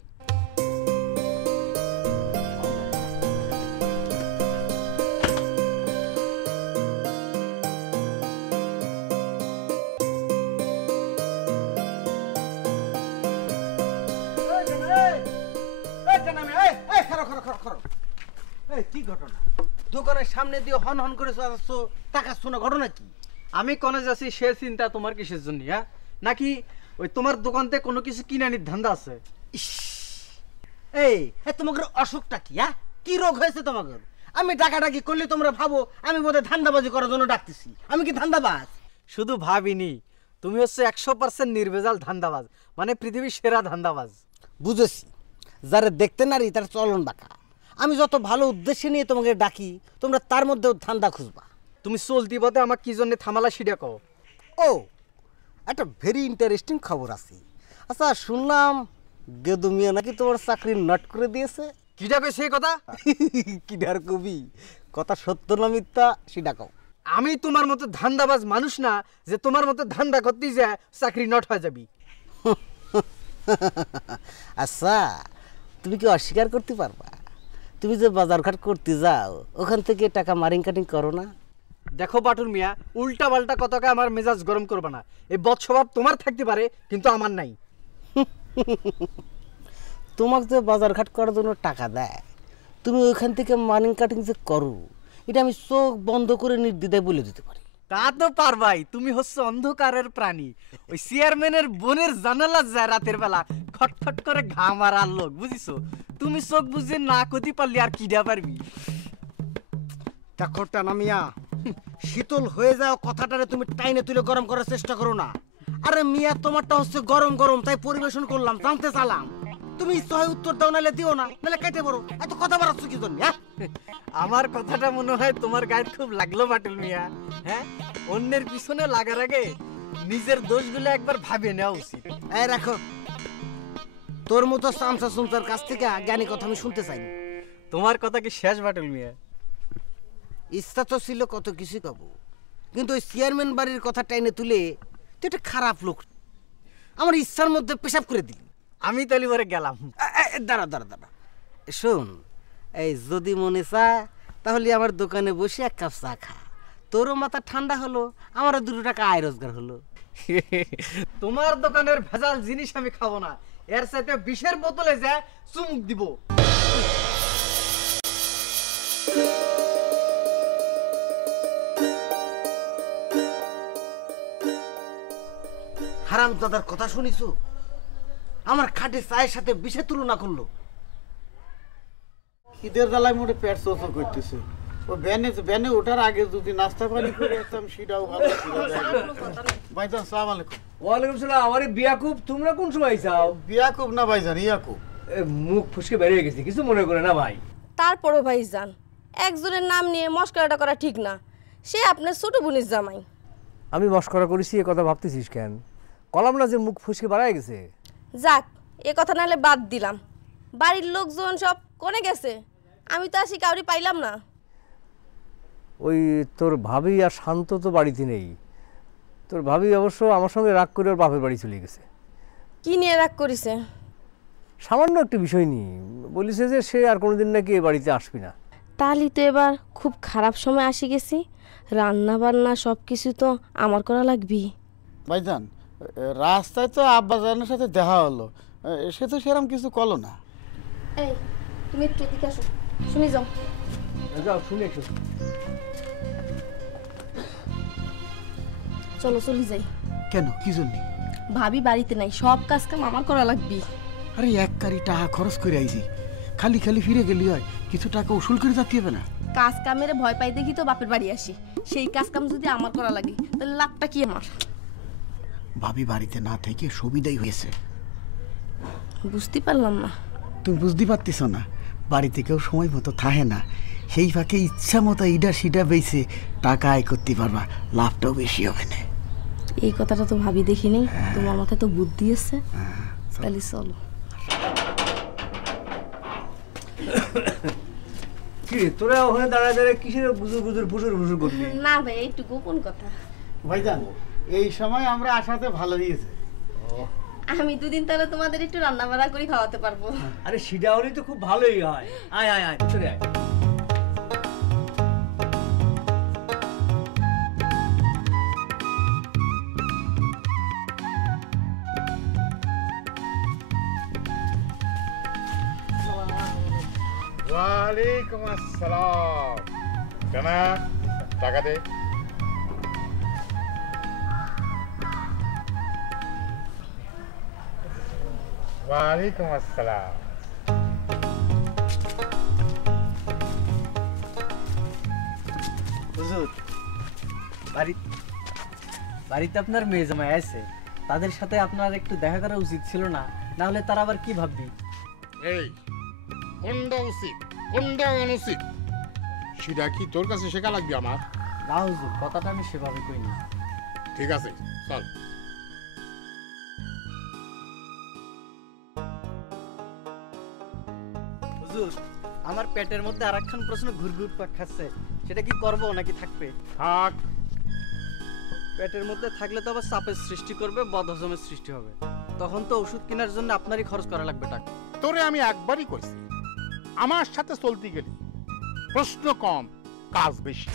কি ঘটনা? দোকানের সামনে দিয়ে হন হন করে যাচ্ছো, টাকা শোনা ঘটনা কি? আমি কোনে যাচ্ছি সে চিন্তা তোমার কিসের জন্য? হ্যাঁ, নাকি ওই তোমার দোকান থেকে কোনো কিছু কিনানির ধান্দা আছে? এই তোমাদের অসুখটা কি? হ্যাঁ, কি রোগ হয়েছে তোমাদের? আমি ডাকাডাকি করলে তোমরা ভাবো আমি বোধহয় ধান্দাবাজি করার জন্য ডাকতেছি। আমি কি ধান্দাবাজ? শুধু ভাবিনি, তুমি হচ্ছে 100% নির্ভেজাল ধান্দাবাজ, মানে পৃথিবীর সেরা ধান্দাবাজ। বুঝেছি, যারা দেখতে নারী তার চলন বাঁকা। আমি যত ভালো উদ্দেশ্যে নিয়ে তোমাকে ডাকি, তোমরা তার মধ্যেও ধান্দা খুঁজবা। তুমি চলতি পথে আমার কি জন্য থামালা সেটা কও। ও, একটা ভেরি ইন্টারেস্টিং খবর আছে। আচ্ছা, শুনলাম গেদু মিয়া নাকি তোমার চাকরি নট করে দিয়েছে। কিটা কই সেই কথা? কিডার কবি কথা সত্য না মিথ্যা সেটা কও। আমি তোমার মতো ধান্দাবাজ মানুষ না যে তোমার মতো ধান্দা করতেই যায় চাকরি নট হয়ে যাবি। আচ্ছা, তুমি কি অস্বীকার করতে পারবা তুমি যে বাজারঘাট করতে যাও ওখান থেকে টাকা মারিং কাটিং করো না? দেখো বাটুল মিয়া, উল্টা পাল্টা কথাকে আমার মেজাজ গরম করবে না। এই বদস্বভাব তোমার থাকতে পারে, কিন্তু আমার নাই। তোমাকে যে বাজারঘাট করার জন্য টাকা দেয়, তুমি ওইখান থেকে মার্নিং কাটিং যে করো, এটা আমি চোখ বন্ধ করে নির্দ্বিধায় বলে দিতে পারি। তা তো পারবাই, তুমি হচ্ছে অন্ধকারের প্রাণী। ওই চেয়ারম্যানের বোনের জানালা যায় রাতের বেলা খটখট করে ঘাম আর লোক, বুঝিছো? তুমি চোখ বুঝে না কতি পারলি আর কিডা পারবি? দেখো টানা মিয়া, শীতল হয়ে যাও কথাটারে তুমি টাইনে তুলে গরম করার চেষ্টা করো না। আরে মিয়া, তোমারটা হচ্ছে গরম গরম, তাই পরিবেশন করলাম, জানতে চালাম। তুমি ইচ্ছা হয় উত্তর দাও, নাহলে দিও না, নাহলে কেটে পড়ো। এত কথা বাড়াচ্ছ কি জন্য? আমার কথাটা মনে হয় তোমার গায়ে খুব লাগলো বাটুল মিয়া। হ্যাঁ, অন্যের পিছনে লাগার আগে নিজের দোষগুলো একবার ভাবিয়ে নেওয়া উচিত। এই রাখো, তোর মতো চামচা চুমচার কাছ থেকে জ্ঞানী কথা আমি শুনতে চাই। তোমার কথা কি শেষ বাটুল মিয়া? ইচ্ছা তো ছিল কত কিছু কব, কিন্তু ওই চেয়ারম্যান বাড়ির কথা টাইনে তুলে তুই একটা খারাপ লোক আমার ইচ্ছার মধ্যে পেশাব করে দিলি। আমি তাহলে পরে গেলাম। দাঁড়া দাঁড়া দাঁড়া, শোন, এই যদি মনে চায় তাহলে আমার দোকানে বসে এক কাপ চা খা। তোরও মাথা ঠান্ডা হলো, আমারও 2 টাকা আয় রোজগার হলো। তোমার দোকানের ভেজাল জিনিস আমি খাবো না, এর সাথে বিষের বোতলে যা চুমুক দিব। হারামজাদার কথা শুনিছো? আমার খাটে চায়ের সাথে বিষে তুলনা করলো। খিদের জ্বালায় মোটে পেট চোচো করতেছে। ও ভ্যানে ওঠার আগে যদি নাস্তা পানি করে আসতাম সেটাও ভালো ছিল। ভাইজান সালাম আলাইকুম। ওয়ালাইকুম সালাম। আরে বিয়াকুব, তোমরা কোন সময় আইছাও? বিয়াকুব না ভাইজান, ইয়াকুব। মুখ ফুসকে বেরিয়ে গেছি, কিছু মনে করে না ভাই। তারপরও ভাইজান, একজনের নাম নিয়ে মস্করাটা করা ঠিক না। সে আপনার ছোট বোনের জামাই। আমি মস্করা করেছি এ কথা ভাবতেছিস কেন? কলাম না যে মুখ ফুসকে বাড়ায় গেছে। যাক, এ কথা নাহলে বাদ দিলাম। বাড়ির লোকজন সব কোনে গেছে? আমি তো আসি কাউরি পাইলাম না। ওই তোর ভাবি আর শান্ত তো বাড়িতে নেই। তোর ভাবি অবশ্য আমার সঙ্গে রাগ করে ওর বাপের বাড়ি চলে গেছে। কি নিয়ে রাগ করেছে? সামান্য একটা বিষয় নিয়ে বলিছে যে সে আর কোনোদিন নাকি এ বাড়িতে আসবি না। তাহলে তো এবার খুব খারাপ সময় আসি গেছি। রান্না বান্না সব কিছু তো আমার করা লাগবি। ভাইজান, রাস্তায় তো আব্বাজানের সাথে দেখা হলো, সে তো সেরকম কিছু করলো না। এই তুমি একটু এদিকে আসো, শুনে যাও। যাও, শুনে একটু। চলো চলে যাই। কেন, কি জন্য? ভাবি বাড়িতে নাই, সব কাজ কাম আমার করা লাগবি। আরে এক কারি টাকা খরচ করে আইছি, খালি খালি ফিরে গেলি হয়, কিছু টাকা উসুল করে যাতে হবে না? কাজ কামের ভয় পাই দেখি তো বাপের বাড়ি আসি। সেই কাজ কাম যদি আমার করা লাগে তাহলে লাভটা কি আমার? ভাবি বাড়িতে না থেকে সুবিধাই হয়েছে। বুঝতে পারলাম না। তুমি বুঝতে পারতেছ না? বাড়িতে কেউ সময় মতো থাকে না, সেই ফাঁকে ইচ্ছা মতো ইডা সিডা বেছে টাকা আয় করতে পারবা, লাভটাও বেশি হবে না। এই কথাটা তো ভাবি দেখিনি। তোমার মাথায় তো বুদ্ধি আছে, তাহলে চলো। কি রে, তোরা ওখানে দাঁড়ায় দাঁড়ায় কিসের গুজুর গুজুর ফুসুর ফুসুর করবি? না ভাই, একটু গোপন কথা। ভাইজান, এই সময় আমরা আসাতে ভালো হয়েছে। আমি দুদিন তাহলে তোমাদের একটু রান্না বান্না করে খাওয়াতে পারবো। আরে সেটা হলেই তো খুব ভালোই হয়। আয় আয় আয়, চলে আয়। ওয়ালাইকুম আসসালাম। কেনা টাকা দে। ওয়ালাইকুম আসসালাম। হুজুর, বাড়িতে আপনার মেয়ে জামাই আছে, তাদের সাথে আপনার একটু দেখা করা উচিত ছিল না? না হলে তারা আবার কি ভাববি? এই কোনটা উচিত কোনটা অনুচিত সেটা কি তোর কাছে শেখা লাগবে আমার? না হুজুর, কথাটা আমি সেভাবে কইনি। ঠিক আছে, চল। হুজুর, আমার পেটের মধ্যে আরেকখান প্রশ্ন ঘুরঘুর পাক খাচ্ছে, সেটা কি করব নাকি থাকবে? থাক। পেটের মধ্যে থাকলে তো আবার চাপের সৃষ্টি করবে, বদহজমের সৃষ্টি হবে, তখন তো ওষুধ কেনার জন্য আপনারই খরচ করা লাগবে টাকা। তোরে আমি একবারই কইছি আমার সাথে চলতে গেলে প্রশ্ন কম, কাজ বেশি।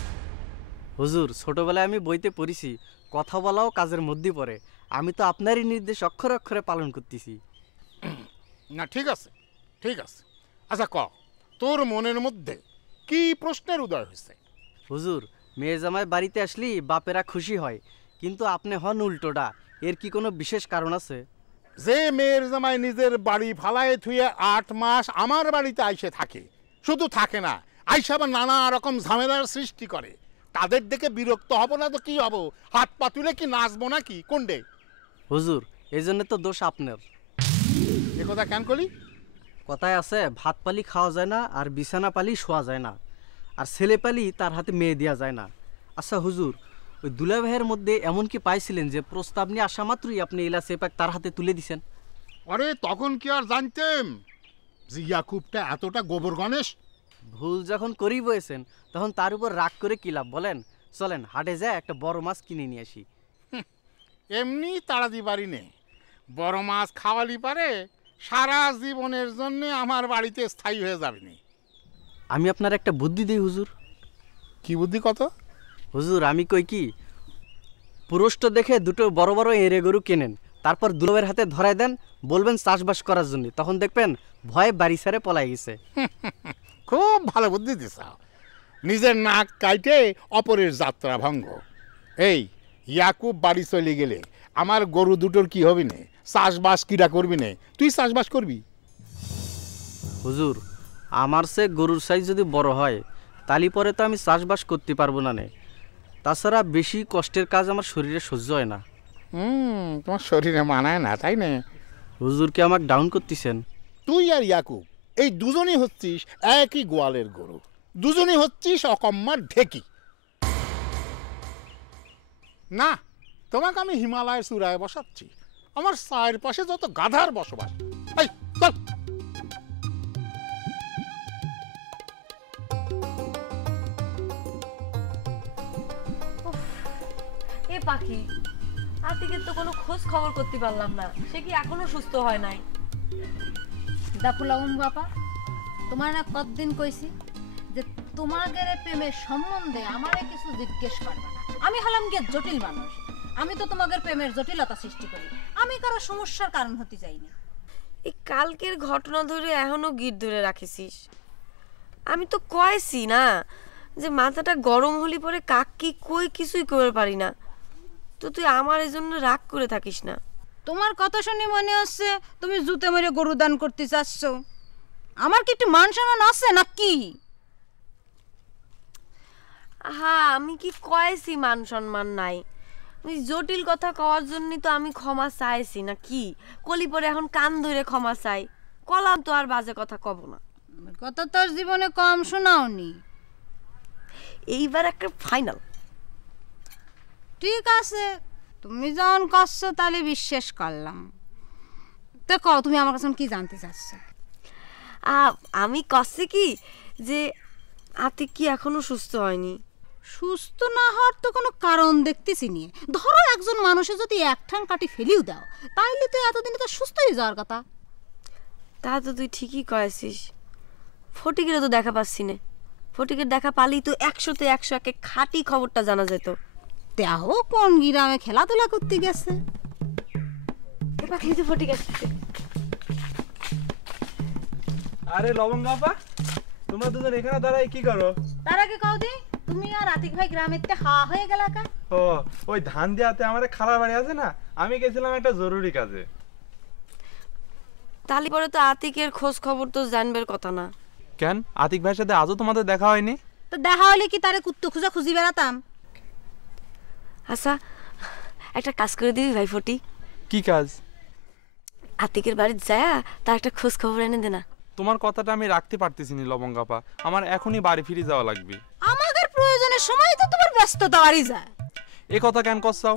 হুজুর, ছোটবেলায় আমি বইতে পড়েছি কথা বলাও কাজের মধ্যে পড়ে। আমি তো আপনারই নির্দেশ অক্ষরে অক্ষরে পালন করতেছি। না ঠিক আছে, ঠিক আছে। আচ্ছা ক, তোর মনের মধ্যে কি প্রশ্নের উদয় হয়েছে? হুজুর, মেয়ে জামাই বাড়িতে আসলি বাপেরা খুশি হয়, কিন্তু আপনি হন উল্টোটা। এর কি কোনো বিশেষ কারণ আছে? যে মেয়ের জামাই নিজের বাড়ি ফালায় থুয়ে 8 মাস আমার বাড়িতে আইসে থাকে, শুধু থাকে না, আইসা আবার নানা রকম ঝামেলার সৃষ্টি করে, তাদের দেখে বিরক্ত হব না তো কি হব? হাত পা তুলে কি নাচবো নাকি কোনডে? হুজুর, এই জন্য তো দোষ আপনার। এ কথা কেন করলি? কথায় আছে, ভাত পালি খাওয়া যায় না আর বিছানা পালি শোয়া যায় না, আর ছেলে পালি তার হাতে মেয়ে দেওয়া যায় না। আচ্ছা হুজুর, ওই দুলা ভাইয়ের মধ্যে এমন কি পাইছিলেন যে প্রস্তাব নিয়ে আসা মাত্রই আপনি এলা সেপাক তার হাতে তুলে দিছেন? আরে তখন কি আর জানতেম যে ইয়াকুবটা এতটা গোবর গণেশ? ভুল যখন করেই বয়েছেন তখন তার উপর রাগ করে কি লাভ বলেন? চলেন হাটে যায় একটা বড় মাছ কিনে নিয়ে আসি। এমনি তাড়া দিবারই নেই, বড় মাছ খাওয়ালি পারে সারা জীবনের জন্য আমার বাড়িতে স্থায়ী হয়ে যাবে না। আমি আপনার একটা বুদ্ধি দিই হুজুর। কি বুদ্ধি কত? হুজুর, আমি কই কি, পুরুষ্ট দেখে দুটো বড় বড় এঁড়ে গরু কেনেন, তারপর দুলাবের হাতে ধরাই দেন, বলবেন চাষবাস করার জন্য, তখন দেখবেন ভয়ে বাড়ি ছেড়ে পলাই গেছে। খুব ভালো বুদ্ধি দিছ। নিজের নাক কাইটে অপরের যাত্রা ভঙ্গ। এই ইয়াকুব বাড়ি চলে গেলে আমার গরু দুটোর কি হবে না? চাষবাস কিরা করবি না? তুই চাষবাস করবি? হুজুর, আমার সে গরুর সাইজ যদি বড় হয় তালি পরে তো আমি চাষবাস করতে পারবো না। তাছাড়া বেশি কষ্টের কাজ আমার শরীরে সহ্য হয় না। তোমার শরীরে মানায় না, তাই না? হুজুর কি আমাকে ডাউন করতেছেন? তুই আর ইয়াকুব এই দুজনই হচ্ছিস একই গোয়ালের গরু, দুজনই হচ্ছিস অকম্মার ঢেকি। না, তোমাকে আমি হিমালয়ের চূড়ায় বসাচ্ছি, আমার চায়ের পাশে যত গাধার বসবাস। এই চল। এ পাখি, আতিকের তো কোনো খোঁজ খবর করতে পারলাম না, সে কি এখনো সুস্থ হয় নাই? দেখো লাউন বাপা, তোমার না কতদিন কইছি যে তোমাদের প্রেমের সম্বন্ধে আমারে কিছু জিজ্ঞেস করবা না। আমি হলাম গিয়ে জটিল মানুষ, আমি তো তোমাদের প্রেমের জটিলতা সৃষ্টি করি, আমি কারো সমস্যার কারণ হতে যাইনি। এই কালকের ঘটনা ধরে এখনো গিট ধরে রাখিছিস? আমি তো কয়েছি না যে মাথাটা গরম হলি পরে কাক কি কই কিছুই করতে পারি না, তো তুই আমার এই জন্য রাগ করে থাকিস না। তোমার কথা শুনে মনে হচ্ছে তুমি জুতে মেরে গরু দান করতে চাচ্ছ। আমার কি একটু মান সম্মান আছে নাকি? হ্যাঁ, আমি কি কয়েছি মান সম্মান নাই? ওই জটিল কথা কওয়ার জন্য তো আমি ক্ষমা চাইছি না কি? কলি পরে এখন কান ধরে ক্ষমা চাই, কলাম তো আর বাজে কথা কব না। কথা তোর জীবনে কম শোনাওনি। এইবার একটা ফাইনাল। ঠিক আছে, তুমি যখন করছো তাহলে বিশ্বাস করলাম। তো কও, তুমি আমার কাছে কি জানতে চাচ্ছ? আমি কষছি কি যে আতিক কি এখনো সুস্থ হয়নি? সুস্থ না হওয়ার তো কোনো কারণ দেখতেছি নি। ধরো একজন মানুষে যদি এক ঠাং কাটি ফেলিও দাও, তাইলে তো এতদিনে তো সুস্থ হয়ে যাওয়ার কথা। তা তো তুই ঠিকই কয়েছিস। ফটিকেরও তো দেখা পাচ্ছি না, ফটিকের দেখা পালি তো 100-তে 100 একে খাঁটি খবরটা জানা যেত। দেহ কোন গ্রামে খেলাধুলা করতে গেছে। ফটিক আসছে। আরে লবঙ্গ আপা, তোমরা দুজন এখানে দাঁড়াই কি করো? তার আগে কও দি, তুমি আর আতিক ভাই গ্রামের তে হাওয়া হয়ে গেল কা? ও, ওই ধান দিয়াতে আমাদের খালার বাড়ি আছে না, আমি গেছিলাম একটা জরুরি কাজে। তালি পরে তো আতিকের খোঁজ খবর তো জানবার কথা না? কেন, আতিক ভাইয়ের সাথে আজও তোমাদের দেখা হয়নি? তো দেখা হলে কি তারে কুত্তু খুঁজা খুঁজি বেড়াতাম? আচ্ছা, একটা কাজ করে দিবি ভাই ফটি? কি কাজ? আতিকের বাড়িতে যায় তার একটা খোঁজ খবর এনে দে না। তোমার কথাটা আমি রাখতে পারতেছি না লবঙ্গ আপা, আমার এখনই বাড়ি ফিরে যাওয়া লাগবে। আমাদের প্রয়োজনের সময় তো তোমার ব্যস্ততা বাড়ি যায়। এই কথা কেন করছাও?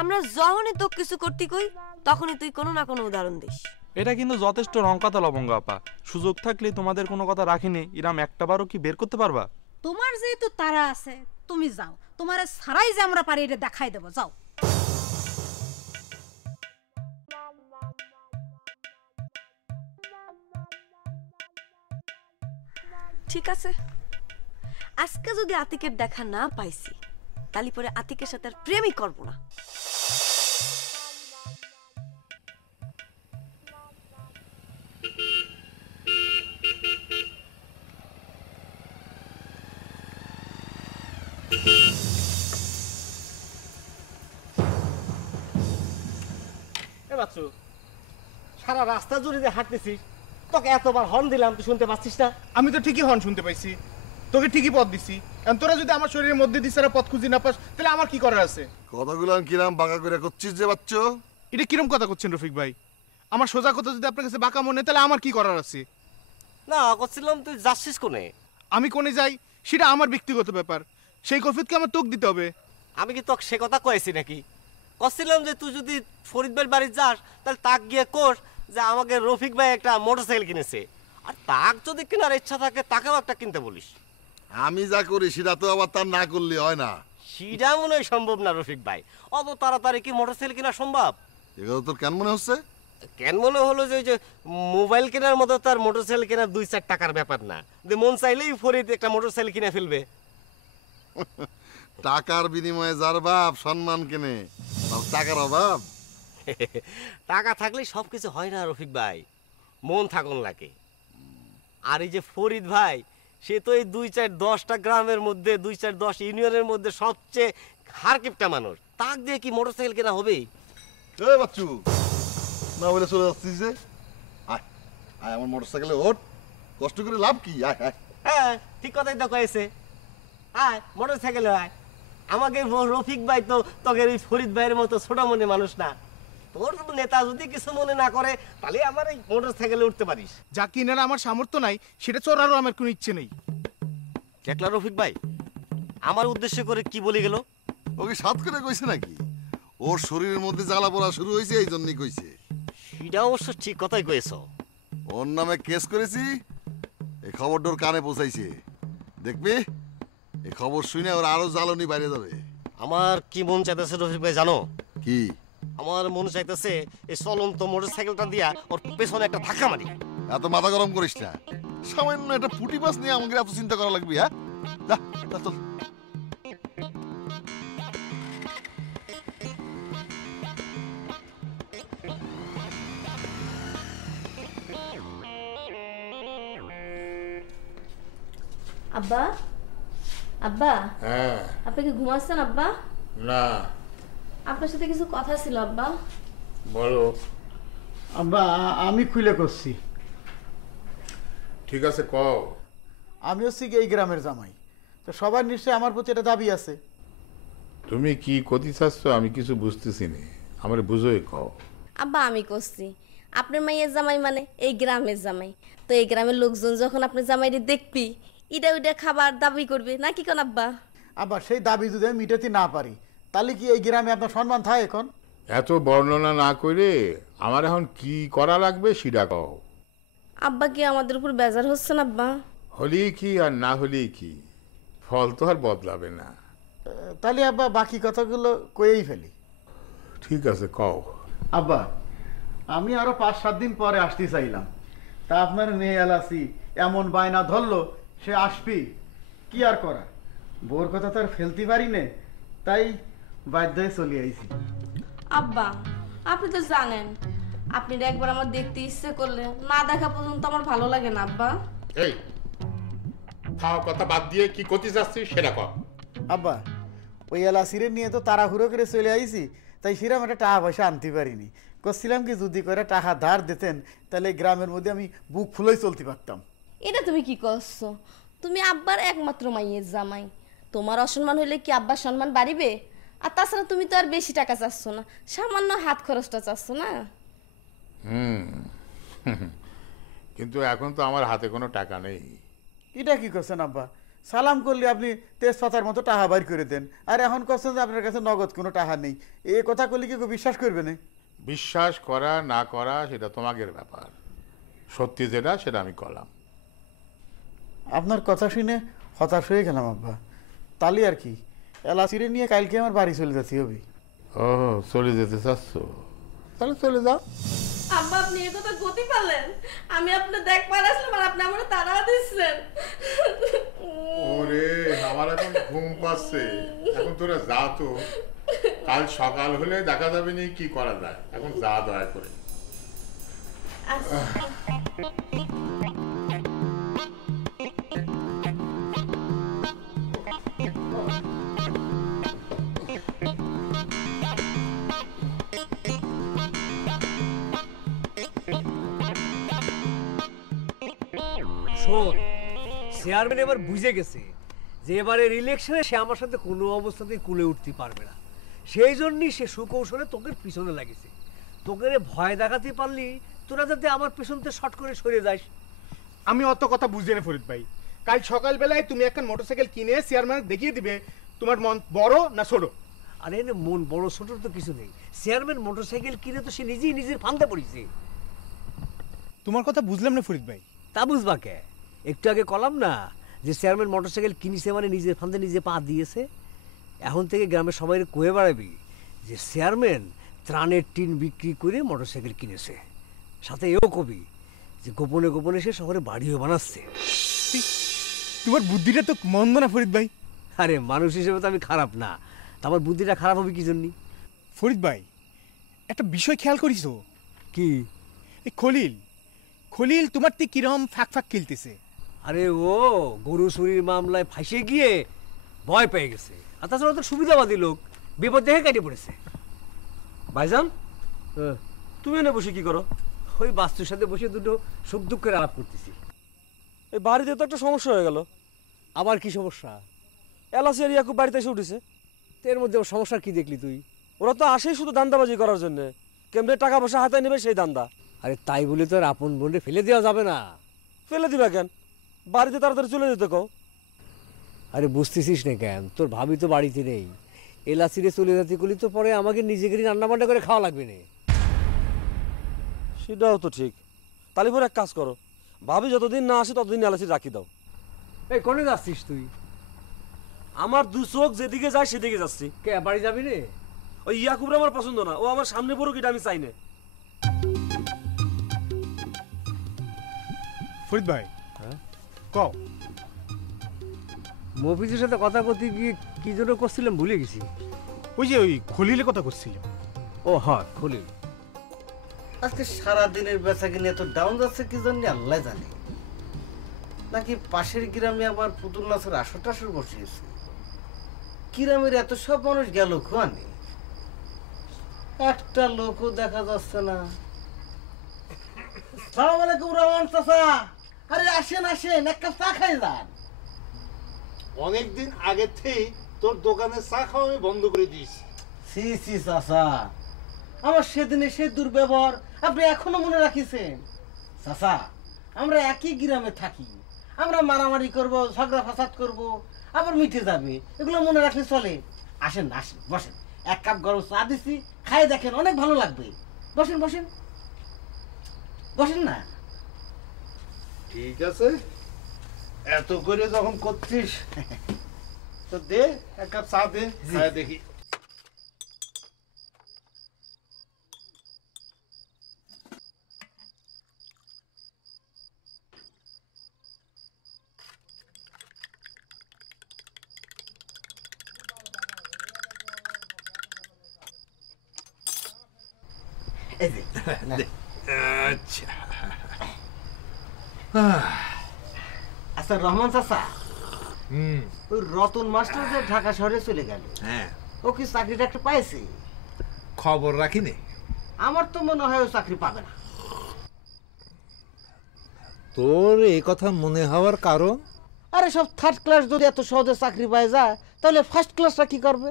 আমরা যখনই তো কিছু করতে কই তখনই তুই কোনো না কোনো উদাহরণ দিস। এটা কিন্তু যথেষ্ট রং কথা লবঙ্গ আপা, সুযোগ থাকলে তোমাদের কোনো কথা রাখিনি ইরাম একটাবারও কি বের করতে পারবা? তোমার যেহেতু তারা আছে, তুমি যাও, তোমারে সারাই যে আমরা পারি এটা দেখাই দেবো, যাও। ঠিক আছে, আজকে যদি আতিকের দেখা না পাইছি তাহলে পরে আতিকের সাথে আর প্রেমই করবো না। এ বাচ্চু, সারা রাস্তা জুড়ে যে হাঁটতেছিস, তোকে এতবার হর্ন দিলাম, তুই শুনতে পাচ্ছিস না? আমি তো ঠিকই হর্ন শুনতে পাইছি, তোকে ঠিকই পথ দিছি। এখন তোরা যদি আমার শরীরের মধ্যে দিছারা পথ খুঁজি না পাস, তাহলে আমার কি করার আছে? কথাগুলো কিরাম বাঁকা করে করছিস যে বাচ্চু? এটা কিরম কথা করছেন রফিক ভাই? আমার সোজা কথা যদি আপনার কাছে বাঁকা মনে, তাহলে আমার কি করার আছে? না, করছিলাম তুই যাচ্ছিস কোনে? আমি কোনে যাই সেটা আমার ব্যক্তিগত ব্যাপার, সেই কফিতকে আমার তোক দিতে হবে। আমি কি তোকে সে কথা কয়েছি নাকি? করছিলাম যে তুই যদি ফরিদ ভাইয়ের বাড়ি যাস, তাহলে তাক গিয়ে কোর যে আমাকে রফিক ভাই একটা মোটরসাইকেল কিনেছে, আর তাক যদি কেনার ইচ্ছা থাকে তাকেও একটা কিনতে বলিস। আমি যা করি সেটা তো আবার তার না করলে হয় না। সেটা মনে হয় সম্ভব না রফিক ভাই, অত তাড়াতাড়ি কি মোটরসাইকেল কেনা সম্ভব? এগুলো তোর কেন মনে হচ্ছে? কেন মনে হলো যে মোবাইল কেনার মতো তার মোটরসাইকেল কেনার 2-4 টাকার ব্যাপার না, যে মন চাইলেই ফরিদ একটা মোটরসাইকেল কিনে ফেলবে। টাকার বিনিময়ে যার বাপ সম্মান কেনে, তার টাকার অভাব? টাকা থাকলে সবকিছু হয় না রফিক ভাই, মন থাকুন লাগে। আর এই যে ফরিদ ভাই, সে তো এই 2-4-10টা গ্রামের মধ্যে, 2-4-10 ইউনিয়নের মধ্যে সবচেয়ে হারকিপটা মানুষ, তাক দিয়ে কি মোটরসাইকেল কেনা হবে? এ বাচ্চু, না বলে চলে যাচ্ছিস যে? আয় আয় আমার মোটরসাইকেলে ওঠ, কষ্ট করে লাভ কি? আয় আয়। হ্যাঁ, ঠিক কথাই তো কয়েছে। আয় মোটরসাইকেলে আয়। আমাকে রফিক ভাই তো তোকে এই ফরিদ ভাইয়ের মতো ছোট মনে মানুষ না, তোর নেতা যদি কিছু মনে না করে তাহলে আমার এই মোটরসাইকেলে উঠতে পারিস। যা কেনার আমার সামর্থ্য নাই, সেটা চড়ারও আমার কোনো ইচ্ছে নেই। দেখলা রফিক ভাই আমার উদ্দেশ্য করে কি বলে গেল? ওকে সাত করে কইছে নাকি? ওর শরীরের মধ্যে জ্বালা পড়া শুরু হয়েছে, এই জন্যই কইছে। সেটা অবশ্য ঠিক কথাই কয়েছ। ওর নামে কেস করেছি, এই খবরটা ওর কানে পৌঁছাইছে। দেখবি এই খবর শুনে ওর আরো জ্বালনি বাইরে যাবে। আমার কি মন চাইতেছে রফিক ভাই জানো? কি? আমার মন চাইতেছে এই চলন্ত মোটরসাইকেলটা দিয়া ওর পেছনে একটা ধাক্কা মারি। এত মাথা গরম করিস না, সামান্য একটা পুটি বাস নিয়ে আমাকে এত চিন্তা করা লাগবে? হ্যাঁ, যা যা চল। আব্বা, আব্বা, হ্যাঁ। আপনি কি ঘুমাচ্ছেন আব্বা? না। আপনার সাথে কিছু কথা ছিল আব্বা। বলো। আব্বা, আমি খুলে করছি। ঠিক আছে, কও। আমি হচ্ছি এই গ্রামের জামাই, তো সবার নিশ্চয়ই আমার প্রতি একটা দাবি আছে। তুমি কি কতি চাচ্ছ আমি কিছু বুঝতেছি না, আমার বুঝোই কও। আব্বা, আমি করছি আপনার মাইয়ের জামাই মানে এই গ্রামের জামাই, তো এই গ্রামের লোকজন যখন আপনার জামাইরে দেখবি ইটা ওইটা খাবার দাবি করবে নাকি কোন আব্বা? আব্বা, সেই দাবি যদি আমি মিটাতে না পারি তাহলে কি এই গ্রামে আপনার সম্মান থাকে? এখন এত বর্ণনা না করে আমার এখন কি করা লাগবে সেটা কও। আব্বা কি আমাদের উপর বেজার হচ্ছে না আব্বা? হলি কি আর না হলি কি, ফল তো আর বদলাবে না। তাহলে আব্বা বাকি কথাগুলো কয়েই ফেলি। ঠিক আছে, কও। আব্বা, আমি আরো 5-7 দিন পরে আসতে চাইলাম, তা আপনার মেয়ে এলাসি এমন বায়না ধরলো সে আসবি, কি আর করা, বোর কথা তো আর ফেলতে পারি নে, তাই বাধ্য হয়ে চলে আইছি। আব্বা, আপনি তো জানেন আপনি একবার আমার দেখতে ইচ্ছে করলে না দেখা পর্যন্ত আমার ভালো লাগে না আব্বা। এই খাওয়া কথা বাদ দিয়ে কি করতে যাচ্ছিস সেটা কর। আব্বা, ওই এলাসিরে নিয়ে তো তাড়াহুড়ো করে চলে আইছি, তাই সেরকম একটা টাকা পয়সা আনতে পারিনি। করছিলাম কি যদি করে টাকা ধার দিতেন তাহলে গ্রামের মধ্যে আমি বুক ফুলেই চলতে পারতাম। এটা তুমি কি করছো? তুমি আব্বার একমাত্র মাইয়ের জামাই, তোমার অসম্মান হইলে কি আব্বার সম্মান বাড়িবে? আর তাছাড়া তুমি তো আর বেশি টাকা চাচ্ছ না, সামান্য হাত খরচটা চাচ্ছ না। কিন্তু এখন তো আমার হাতে কোনো টাকা নেই। এটা কি করছেন আব্বা? সালাম করলে আপনি তেজপাতার মতো টাকা বাইর করে দেন, আর এখন করছেন যে আপনার কাছে নগদ কোনো টাকা নেই। এ কথা করলে কি কেউ বিশ্বাস করবে না? বিশ্বাস করা না করা সেটা তোমাদের ব্যাপার, সত্যি যেটা সেটা আমি করলাম। আপনার কথা শুনে হতাশ হয়ে গেলাম আব্বা। তালি আর কি, এলাচিরে নিয়ে কালকে আমার বাড়ি চলে যেতে হবে। ও, চলে যেতে চাচ্ছ? তাহলে চলে যাও। আব্বা আপনি এ কথা গতি পারলেন? আমি আপনার দেখবার আসলাম আর আপনি আমার তাড়া দিচ্ছেন। ওরে আমার এখন ঘুম পাচ্ছে, এখন তোরা যা তো, কাল সকাল হলে দেখা যাবে নি কি করা যায়। এখন যা দয়া করে। শোন, চেয়ারম্যান এবার বুঝে গেছে যে এবারের ইলেকশনে সে আমার সাথে কোনো অবস্থাতেই কুলে উঠতে পারবে না। সেই জন্যই সে সুকৌশলে তোকে পিছনে লাগিয়েছে। তোকে ভয় দেখাতে পারলি তোরা যাতে আমার পেছনতে শর্ট করে সরে যাস। আমি অত কথা বুঝি না ফরিদ ভাই। কাল সকালবেলায় তুমি একটা মোটরসাইকেল কিনে চেয়ারম্যান দেখিয়ে দিবে তোমার মন বড় না ছোট। আরে মন বড় ছোট তো কিছু নেই, চেয়ারম্যান মোটরসাইকেল কিনে তো সে নিজেই নিজের ফান্দে পড়েছে। তোমার কথা বুঝলাম না ফরিদ ভাই। তা বুঝবা কে? একটু আগে কলাম না যে চেয়ারম্যান মোটরসাইকেল কিনেছে মানে নিজের ফান্দে নিজে পা দিয়েছে। এখন থেকে গ্রামের সবাই কয়ে বেড়াবি যে চেয়ারম্যান ত্রাণের টিন বিক্রি করে মোটরসাইকেল কিনেছে। সাথে এও কবি যে গোপনে গোপনে সে শহরে বাড়িও বানাচ্ছে। তোমার বুদ্ধিটা তো মন্দ না ফরিদ ভাই। আরে মানুষ হিসেবে তো আমি খারাপ না, তা আমার বুদ্ধিটা খারাপ হবে কি জন্য? ফরিদ ভাই একটা বিষয় খেয়াল করিস? কি? এই খলিল খলিল তোমার তে কিরম ফাঁক ফাঁক খেলতেছে। আরে ও গরু চুরির মামলায় ফাঁসে গিয়ে ভয় পেয়ে গেছে, আর তাছাড়া তো সুবিধাবাদী লোক, বিপদ দেখে কেটে পড়েছে। ভাইজান তুমি এনে বসে কি করো? ওই বাস্তুর সাথে বসে দুটো সুখ দুঃখের আলাপ করতেছি। এই বাড়িতে তো একটা সমস্যা হয়ে গেল। আবার কি সমস্যা? এলাসি আর ইয়াকুব বাড়িতে এসে উঠেছে। এর মধ্যে সমস্যা কি দেখলি তুই? ওরা তো আসেই শুধু দান্দাবাজি করার জন্য, কেমনে টাকা পয়সা হাতে নেবে সেই দান্দা। আরে তাই বলে তো আর আপন বোনরে ফেলে দেওয়া যাবে না। ফেলে দিবা কেন? বাড়িতে তাড়াতাড়ি চলে যেতে কও। আরে বুঝতেছিস না কেন, তোর ভাবি তো বাড়িতে নেই। এলাচিরে চলে যেতে করলি তো পরে আমাকে নিজেকে রান্না বান্না করে খাওয়া লাগবে না। সেটাও তো ঠিক। তাহলে পরে এক কাজ করো, ভাবি যতদিন না আসে ততদিন এলাচি রাখি দাও। এই কোনে যাচ্ছিস তুই? আমার দু চোখ যেদিকে যায় সেদিকে যাচ্ছি। কে বাড়ি যাবি রে? ওই ইয়াকুবরা আমার পছন্দ না, ও আমার সামনে পড়ুক এটা আমি চাই না। ফরিদ ভাই কও। মফিজের সাথে কথা করতে গিয়ে কি জন্য করছিলাম ভুলে গেছি। ওই যে ওই খলিলের কথা করছিল। ও হ্যাঁ খলিল। আজকে সারাদিনের বেচা কিনে এত ডাউন যাচ্ছে কি জন্য আল্লাহ জানে। নাকি পাশের গ্রামে আবার পুতুল নাচের আসর টাসর বসিয়েছে। গ্রামের এত সব মানুষ গেল খোয়ানে, একটা লোকও দেখা যাচ্ছে না। সালাম আলাইকুম রহমান চাচা। আরে আসেন আসেন, এক কাপ চা খাই যান। অনেকদিন আগে থেকেই তোর দোকানে চা খাওয়া আমি বন্ধ করে দিয়েছি। সি সি চাচা, আমার সেদিনে সেই দুর্ব্যবহার আপনি এখনো মনে রাখিছেন? চাচা আমরা একই গ্রামে থাকি, আমরা মারামারি করব, ঝগড়া ফাসাদ করব, আবার মিটে যাবে, এগুলো মনে রাখলে চলে? আসেন আসেন বসেন, এক কাপ গরম চা দিচ্ছি, খাই দেখেন, অনেক ভালো লাগবে। বসেন বসেন বসেন না। ঠিক আছে, এত করে যখন করছিস তো দে এক কাপ চা দে, খায় দেখি। আচ্ছা রহমান চাচা, ওই রতন মাস্টার যে ঢাকা শহরে চলে গেল, হ্যাঁ ও কি চাকরিটা একটা পাইছে? খবর রাখিনি। আমার তো মনে হয় ও চাকরি পাবে না। তোর এই কথা মনে হওয়ার কারণ? আরে সব থার্ড ক্লাস যদি এত সহজে চাকরি পায় যায়, তাহলে ফার্স্ট ক্লাসটা কি করবে?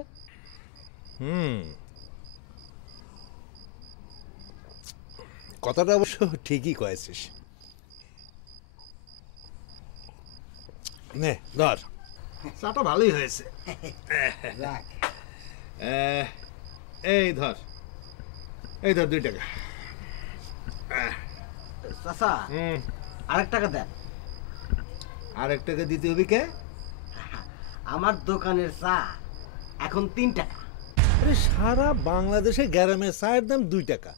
কথাটা অবশ্য ঠিকই কয়েছিস। নে ধর, চাটা ভালোই হয়েছে। এই ধর, এই ধর 2 টাকা। চাচা আরেক টাকা দেন। আরেক টাকা দিতে হবে কে? আমার দোকানের চা এখন 3 টাকা। আরে সারা বাংলাদেশে গ্রামের চায়ের দাম 2 টাকা,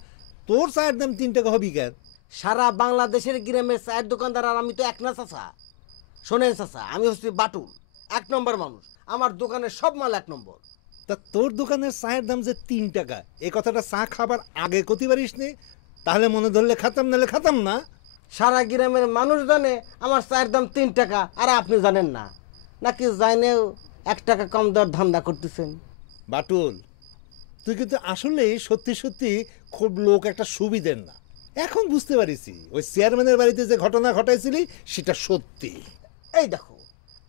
তোর চায়ের দাম 3 টাকা হবি কেন? সারা বাংলাদেশের গ্রামের চায়ের দোকানদার আর আমি তো এক না চাচা। শোনেন চাচা, আমি হচ্ছি বাটুল, 1 নম্বর মানুষ। আমার দোকানের সব মাল 1 নম্বর। তা তোর দোকানের চায়ের দাম যে 3 টাকা, এই কথাটা চা খাবার আগে কতি পারিস নি? তাহলে মনে ধরলে খাতাম, নালে খাতাম না। সারা গ্রামের মানুষ জানে আমার চায়ের দাম 3 টাকা, আর আপনি জানেন না? নাকি জানেও 1 টাকা কম দেওয়ার ধান্দা করতেছেন? বাটুল, তুই কিন্তু আসলে সত্যি সত্যি খুব লোক একটা সুবিধের না। এখন বুঝতে পারিছি ওই চেয়ারম্যানের বাড়িতে যে ঘটনা ঘটাইছিলি সেটা সত্যি। এই দেখো,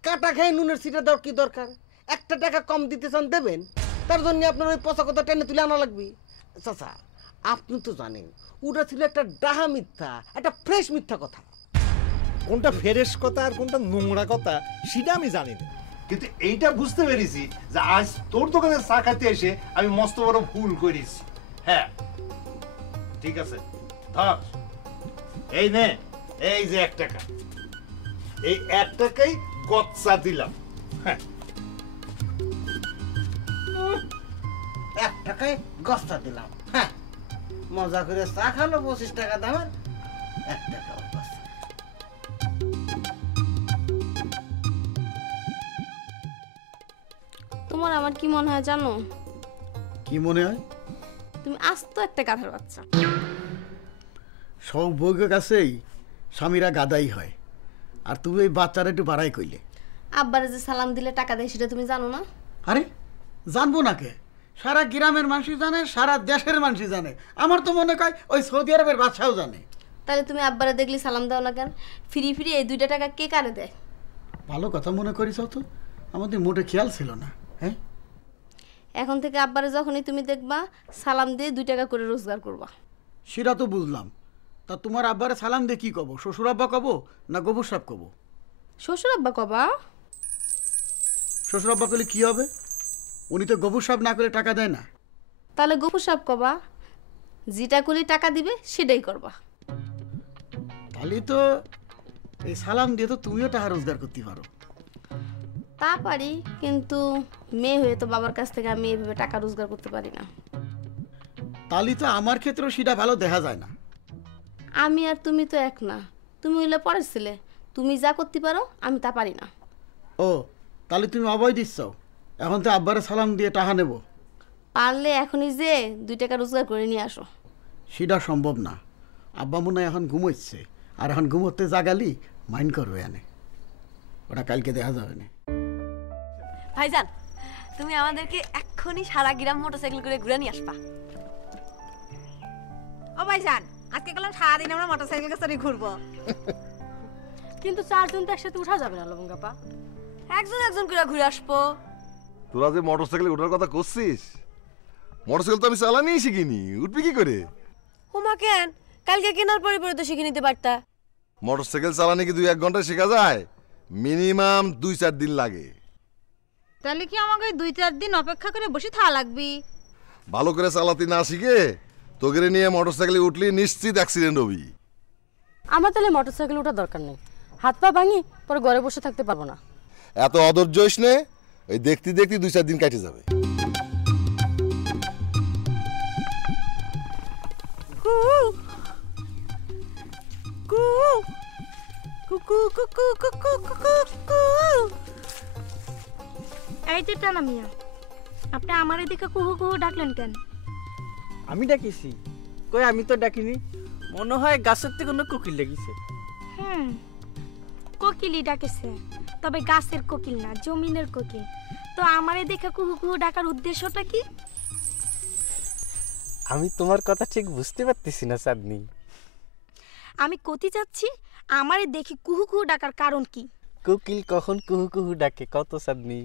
কাটা খাই নুনের সিটা দেওয়ার কি দরকার? 1 টাকা কম দিতে চান দেবেন, তার জন্য আপনার ওই পচা কথা টেনে তুলে আনা লাগবে। চাচা, আপনি তো জানেন ওটা ছিল একটা ডাহা মিথ্যা, একটা ফ্রেশ মিথ্যা কথা। কোনটা ফ্রেশ কথা আর কোনটা নোংরা কথা সেটা আমি জানি না, কিন্তু এইটা বুঝতে পেরেছি যে আজ তোর দোকানে চা খাইতে এসে আমি মস্ত বড় ভুল করেছি। হ্যাঁ ঠিক আছে, ধর এই নে, এই যে 1 টাকা, এই 1 টাকাই গচ্চা দিলাম। হ্যাঁ, 1 টাকায় গস্তা দিলাম। হ্যাঁ, মজা করে চা খালো 25 টাকা দামের, 1 টাকা গস্তা। তোমার আমার কি মনে হয় জানো? কি মনে হয়? তুমি আস্ত একটা গাধার বাচ্চা। সব বউকে কাছেই স্বামীরা গাদাই হয়, আর তুমি এই বাচ্চারা একটু বাড়াই কইলে। আব্বারে যে সালাম দিলে টাকা দেয় সেটা তুমি জানো না? আরে জানবো না কে? সারা গ্রামের মানুষই জানে, সারা দেশের মানুষই জানে। আমার তো মনে হয় ওই সৌদি আরবের বাদশাও জানে। তাহলে তুমি আব্বারে দেখলি সালাম দাও না কেন? ফ্রি ফ্রি এই 2 টাকা কে কারে দেয়? ভালো কথা মনে করিস তো, আমাদের মোটে খেয়াল ছিল না। হ্যাঁ, এখন থেকে আব্বারে যখনই তুমি দেখবা সালাম দিয়ে 2 টাকা করে রোজগার করবা। সেটা তো বুঝলাম। তা তোমার আব্বারে সালাম দিয়ে কি কব? শ্বশুর আব্বা কব না গোবর সাপ কব? শ্বশুর আব্বা কবা। শ্বশুর আব্বা করলে কি হবে? উনি তো গোবর সাপ না করে টাকা দেয় না। তাহলে গপু সাপ কবা, যেটা করে টাকা দিবে সেটাই করবা। তাহলে তো এই সালাম দিয়ে তো তুমিও টাকা রোজগার করতে পারো। তা পারি, কিন্তু মেয়ে হয়ে তো বাবার কাছ থেকে আমি এইভাবে টাকা রোজগার করতে পারি না। তাহলে তো আমার ক্ষেত্রেও সেটা ভালো দেখা যায় না। আমি আর তুমি তো এক না। তুমি হইলে পরের ছেলে, তুমি যা করতে পারো আমি তা পারি না। ও, তাহলে তুমি অবয় দিচ্ছ? এখন তো আব্বারে সালাম দিয়ে টাকা নেব? পারলে এখনই যে 2 টাকা রোজগার করে নিয়ে আসো। সেটা সম্ভব না। আব্বা মনে হয় এখন ঘুমোচ্ছে, আর এখন ঘুমোতে জাগালি মাইন্ড করবে এনে, ওটা কালকে দেখা যাবে না। ভাইজান, তুমি আমাদেরকে এক্ষুনি সারা গ্রাম মোটরসাইকেল করে ঘুরে নিয়ে আসবা। ও ভাইজান, আজকে গেলাম সারাদিন আমরা মোটরসাইকেল করে ঘুরবো। কিন্তু 4 জন তো একসাথে উঠা যাবে না লবঙ্গাপা। একজন একজন করে ঘুরে আসবো। তোরা যে মোটরসাইকেলে ওঠার কথা করছিস, মোটরসাইকেল তো আমি চালানি শিখিনি, উঠবি কি করে? হুমা কেন, কালকে কেনার পরে পরে তো শিখে নিতে পারতা। মোটরসাইকেল চালানি কি 2-1 ঘন্টায় শেখা যায়? মিনিমাম 2-4 দিন লাগে। তাহলে কি আমাকে 2-4 দিন অপেক্ষা করে বসে থাকা লাগবে? ভালো করে চালাতে না শিখে তোকে নিয়ে মোটরসাইকেলে উঠলি নিশ্চিত অ্যাক্সিডেন্ট হবি। আমার তাহলে মোটরসাইকেল ওঠার দরকার নেই, হাত পা ভাঙি পরে ঘরে বসে থাকতে পারবো না। এত অধৈর্য হইস নে, ওই দেখতে দেখতে 2-4 দিন কেটে যাবে। এই যে টানা মিয়া, আপনি আমার এদিকে কুহু কুহু ডাকলেন কেন? আমি ডাকিছি? কই, আমি তো ডাকিনি। মনে হয় গাছের থেকে কোনো কোকিল লেগেছে। কোকিলই ডাকেছে, তবে গাছের কোকিল না, জমিনের কোকিল। তো আমার এদিকে কুহু কুহু ডাকার উদ্দেশ্যটা কি? আমি তোমার কথা ঠিক বুঝতে পারতেছি না চাঁদনি। আমি কতি যাচ্ছি, আমারে দেখি কুহু কুহু ডাকার কারণ কি? কোকিল কখন কুহু কুহু ডাকে কত চাঁদনি?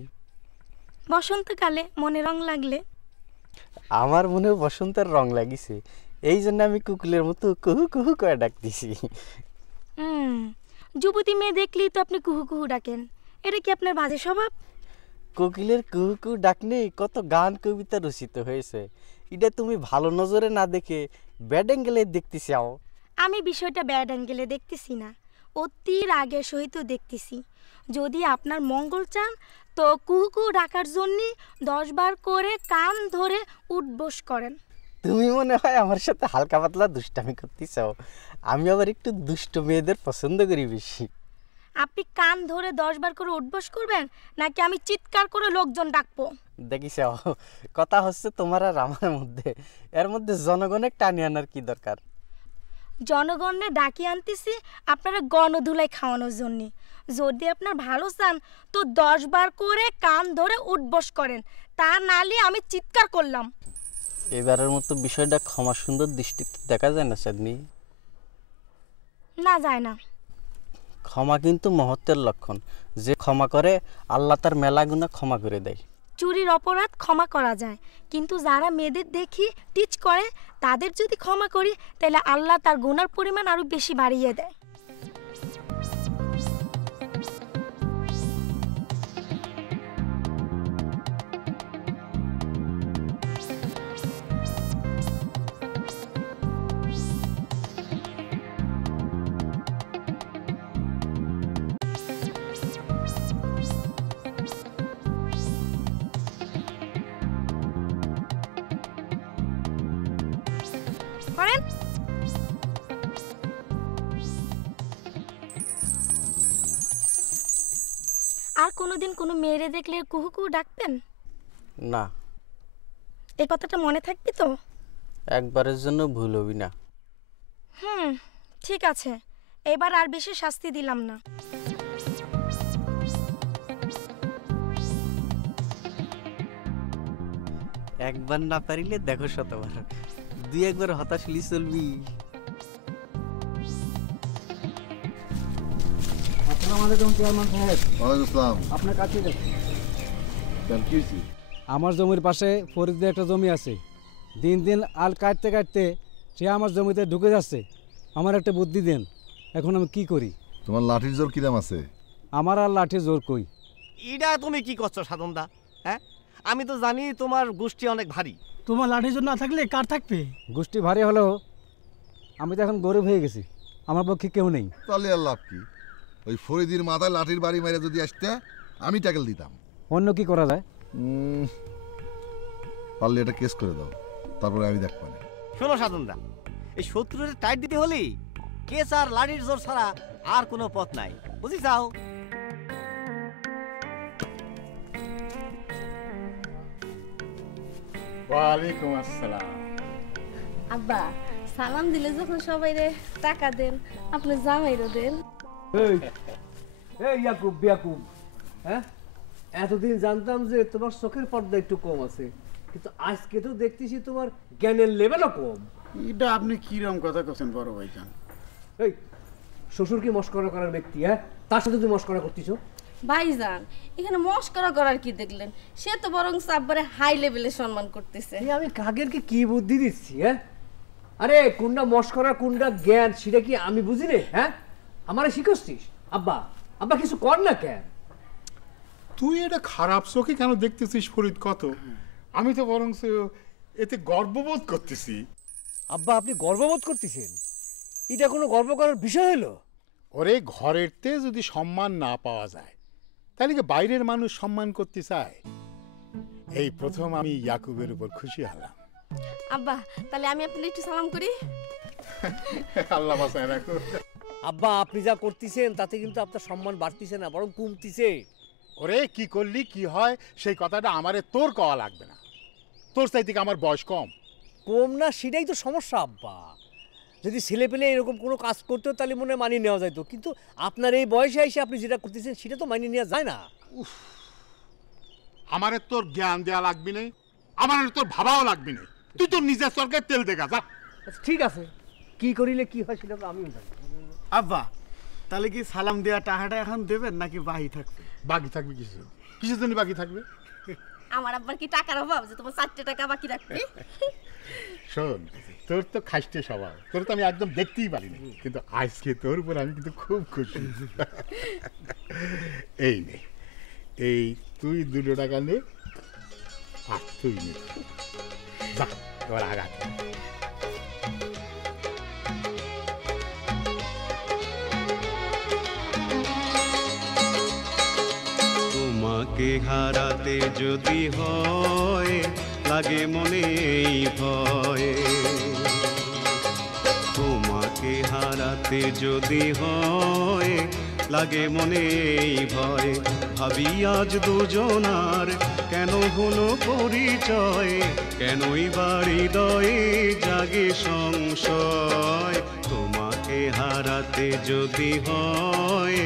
বসন্তকালে মনে রং লাগলে। আমার মনেও বসন্তের রং লাগিছে, এই জন্য আমি কুকিলের মতো কুহু কুহু করে ডাকতেছি। যুবতী মেয়ে দেখলেই তো আপনি কুহু কুহু ডাকেন, এটা কি আপনার বাজে স্বভাব? কোকিলের কুহু কুহু ডাক নেই, কত গান কবিতা রচিত হয়েছে। এটা তুমি ভালো নজরে না দেখে ব্যাড অ্যাঙ্গেলে দেখতে চাও। আমি বিষয়টা ব্যাড অ্যাঙ্গেলে দেখতেছি না, অতি রাগের সহিত দেখতেছি। যদি আপনার মঙ্গল চান তো কুহু কুহু ডাকার জন্য 10 বার করে কান ধরে উঠবোস করেন। তুমি মনে হয় আমার সাথে হালকা পাতলা দুষ্টামি করতেছ। আমি আবার একটু দুষ্ট মেয়েদের পছন্দ করি বেশি। আপনি কান ধরে 10 বার করে উঠবস করবেন নাকি আমি চিৎকার করে লোকজন ডাকবো? দেখিস, কথা হচ্ছে তোমার আর আমার মধ্যে, এর মধ্যে জনগণের টানি আনার কি দরকার? জনগণে ডাকি আনতেছি আপনারা গণধুলাই খাওয়ানোর জন্য। যদি আপনার ভালো চান তো 10 বার করে কান ধরে উঠবস করেন, তা নালে আমি চিৎকার করলাম। এবারের মতো বিষয়টা ক্ষমা সুন্দর দৃষ্টিতে দেখা যায় না চাঁদনি? না যায় না। ক্ষমা কিন্তু মহত্বের লক্ষণ। যে ক্ষমা করে আল্লাহ তার মেলা গুনাহ ক্ষমা করে দেয়। চুরির অপরাধ ক্ষমা করা যায়, কিন্তু যারা মেয়েদের দেখি টিচ করে তাদের যদি ক্ষমা করি তাহলে আল্লাহ তার গুনার পরিমাণ আরো বেশি বাড়িয়ে দেয়। করেন। আর কোনোদিন কোনো মেয়েরে দেখলে কুহু কুহু ডাকবেন না? এই কথাটা মনে থাকবে তো? একবারের জন্য ভুল হবি না। ঠিক আছে, এবার আর বেশি শাস্তি দিলাম না। একবার না পারিলে দেখো শতবার, 2 একবার হতাশ হলি চলবি। আসসালামু আলাইকুম চেয়ারম্যান সাহেব। ওয়ালাইকুম আসসালাম। আপনার কাছে যাচ্ছি। কেন কি হয়েছে? আমার জমির পাশে ফরিদের একটা জমি আছে। দিন দিন আল কাটতে কাটতে সে আমার জমিতে ঢুকে যাচ্ছে। আমার একটা বুদ্ধি দেন, এখন আমি কি করি? তোমার লাঠির জোর কিরাম আছে? আমার আর লাঠির জোর কই। এটা তুমি কি করছো সাধনদা? হ্যাঁ, আমি তো জানি তোমার গোষ্ঠী অনেক ভারী। তোমার লাঠির জোর না থাকলে কার থাকবে? গোষ্ঠী ভারী হলেও আমি তো এখন গরিব হয়ে গেছি, আমার পক্ষে কেউ নেই। তাহলে আর লাভ কি? ওই ফরিদির মাথায় লাঠির বাড়ি মেরে যদি আসতে আমি ট্যাকেল দিতাম। অন্য কি করা যায়? পারলে এটা কেস করে দাও, তারপরে আমি দেখব না। শোনো সাধনদা, এই শত্রুর টাইট দিতে হলে কেস আর লাঠির জোর ছাড়া আর কোনো পথ নাই, বুঝিছাও? ওয়ালাইকুম আসসালাম। আব্বা সালাম দিলে যখন সবাই রে টাকা দেন, আপনি জামাইরও দেন। এই ইয়াকুব বিয়াকুব, হ্যাঁ, এতদিন জানতাম যে তোমার চোখের পর্দা একটু কম আছে, কিন্তু আজকে তো দেখতেছি তোমার জ্ঞানের লেভেলও কম। এটা আপনি কিরম কথা বলছেন বড় ভাইজান? এই শ্বশুর কি মস্করা করার ব্যক্তি? হ্যাঁ, তার সাথে তুমি মস্করা করতেছো? ভাইজান এখানে মস্করা করার কি দেখলেন? সে তো বরং সাব্বারে হাই লেভেলে সম্মান করতেছে। আমি কাগেরকে কি বুদ্ধি দিচ্ছি? হ্যাঁ, আরে কোনটা মস্করা কোনটা জ্ঞান সেটা কি আমি বুঝি রে? হ্যাঁ, আমারে শিখাচ্ছিস? আব্বা আব্বা কিছু কর না কেন? তুই এটা খারাপ চোখে কেন দেখতেছিস ফরিদ? কত আমি তো বরং এতে গর্ববোধ করতেছি। আব্বা আপনি গর্ববোধ করতেছেন? এটা কোনো গর্ব করার বিষয় হলো? ওরে ঘরেরতে যদি সম্মান না পাওয়া যায় তাহলে কি বাইরের মানুষ সম্মান করতে চায়? এই প্রথম আমি ইয়াকুবের উপর খুশি হলাম। আব্বা তাহলে আমি আপনাকে একটু সালাম করি। আল্লাহ বাঁচায় রাখো। আব্বা আপনি যা করতেছেন তাতে কিন্তু আপনার সম্মান বাড়তিছে না, বরং কমতিছে। ওরে কি করলি কি হয় সেই কথাটা আমারে তোর কওয়া লাগবে না। তোর চাইতে কি আমার বয়স কম? কম না সেটাই তো সমস্যা আব্বা। যদি ছেলে পেলে এরকম কোনো কাজ করতেও তাহলে মনে মানিয়ে নেওয়া যেত, কিন্তু আপনার এই বয়সে এসে আপনি যেটা করতেছেন সেটা তো মানিয়ে নেওয়া যায় না। আমারে তোর জ্ঞান দেওয়া লাগবি না, আমার তোর ভাবাও লাগবি না। তুই তোর নিজের চরকায় তেল দেখা যা। ঠিক আছে, কি করিলে কি হয় সেটা তো আমিও জানি। আব্বা তাহলে কি সালাম দেওয়া টাকাটা এখন দেবেন নাকি বাকি থাকবে? বাকি থাকবে কিসের জন্য বাকি থাকবে? আমার আব্বার কি টাকার অভাব যে তোমার 4 টাকা বাকি রাখবে? শোন, তোর তো খাইতে স্বভাব, তোর তো আমি একদম দেখতেই পারি না, কিন্তু আজকে তোর উপর আমি কিন্তু খুব খুশি। এই নে, এই তুই 2 টাকা নে আর তুই নে। যা এবার আগা। তোমাকে হারাতে যদি হয় লাগে মনে এই ভয়ে তোমাকে হারাতে যদি হয় লাগে মনে এই ভয় ভাবি আজ দুজনার কেন হলো পরিচয় কেনই বাড়ি দয়ে জাগে সংশয় তোমাকে হারাতে যদি হয়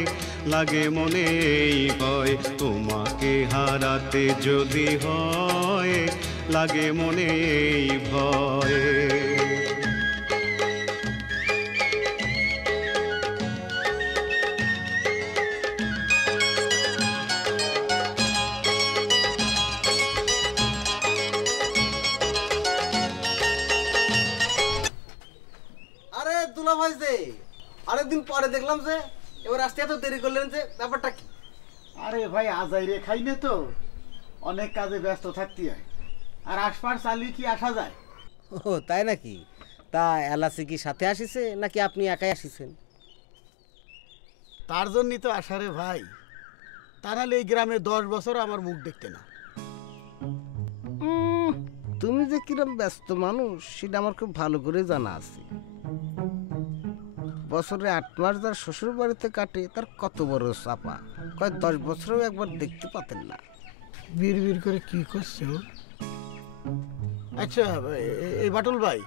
লাগে মনে এই ভয় তোমাকে হারাতে যদি হয় লাগে মনে এই ভয় আরে দুলা ভাই যে আরেকদিন পরে দেখলাম যে এবার আসতে এত দেরি করলেন যে ব্যাপারটা কি? আরে ভাই আজাইরে খাইনে তো অনেক কাজে ব্যস্ত থাকতে হয় আর আশপাশ চালিয়ে কি আসা যায়? ও তাই নাকি? তা এলাসি কি সাথে আসিছে নাকি আপনি একাই আসিছেন? তার জন্যই তো আসারে ভাই, তা নাহলে এই গ্রামে 10 বছর আমার মুখ দেখতে না। তুমি যে কিরম ব্যস্ত মানুষ সেটা আমার খুব ভালো করে জানা আছে। বছরে 8 মাস যার শ্বশুর বাড়িতে কাটে তার কত বড় চাপা, কয় 10 বছরেও একবার দেখতে পাতেন না। বিড় করে কি করছো? আচ্ছা এই বাটুল ভাই,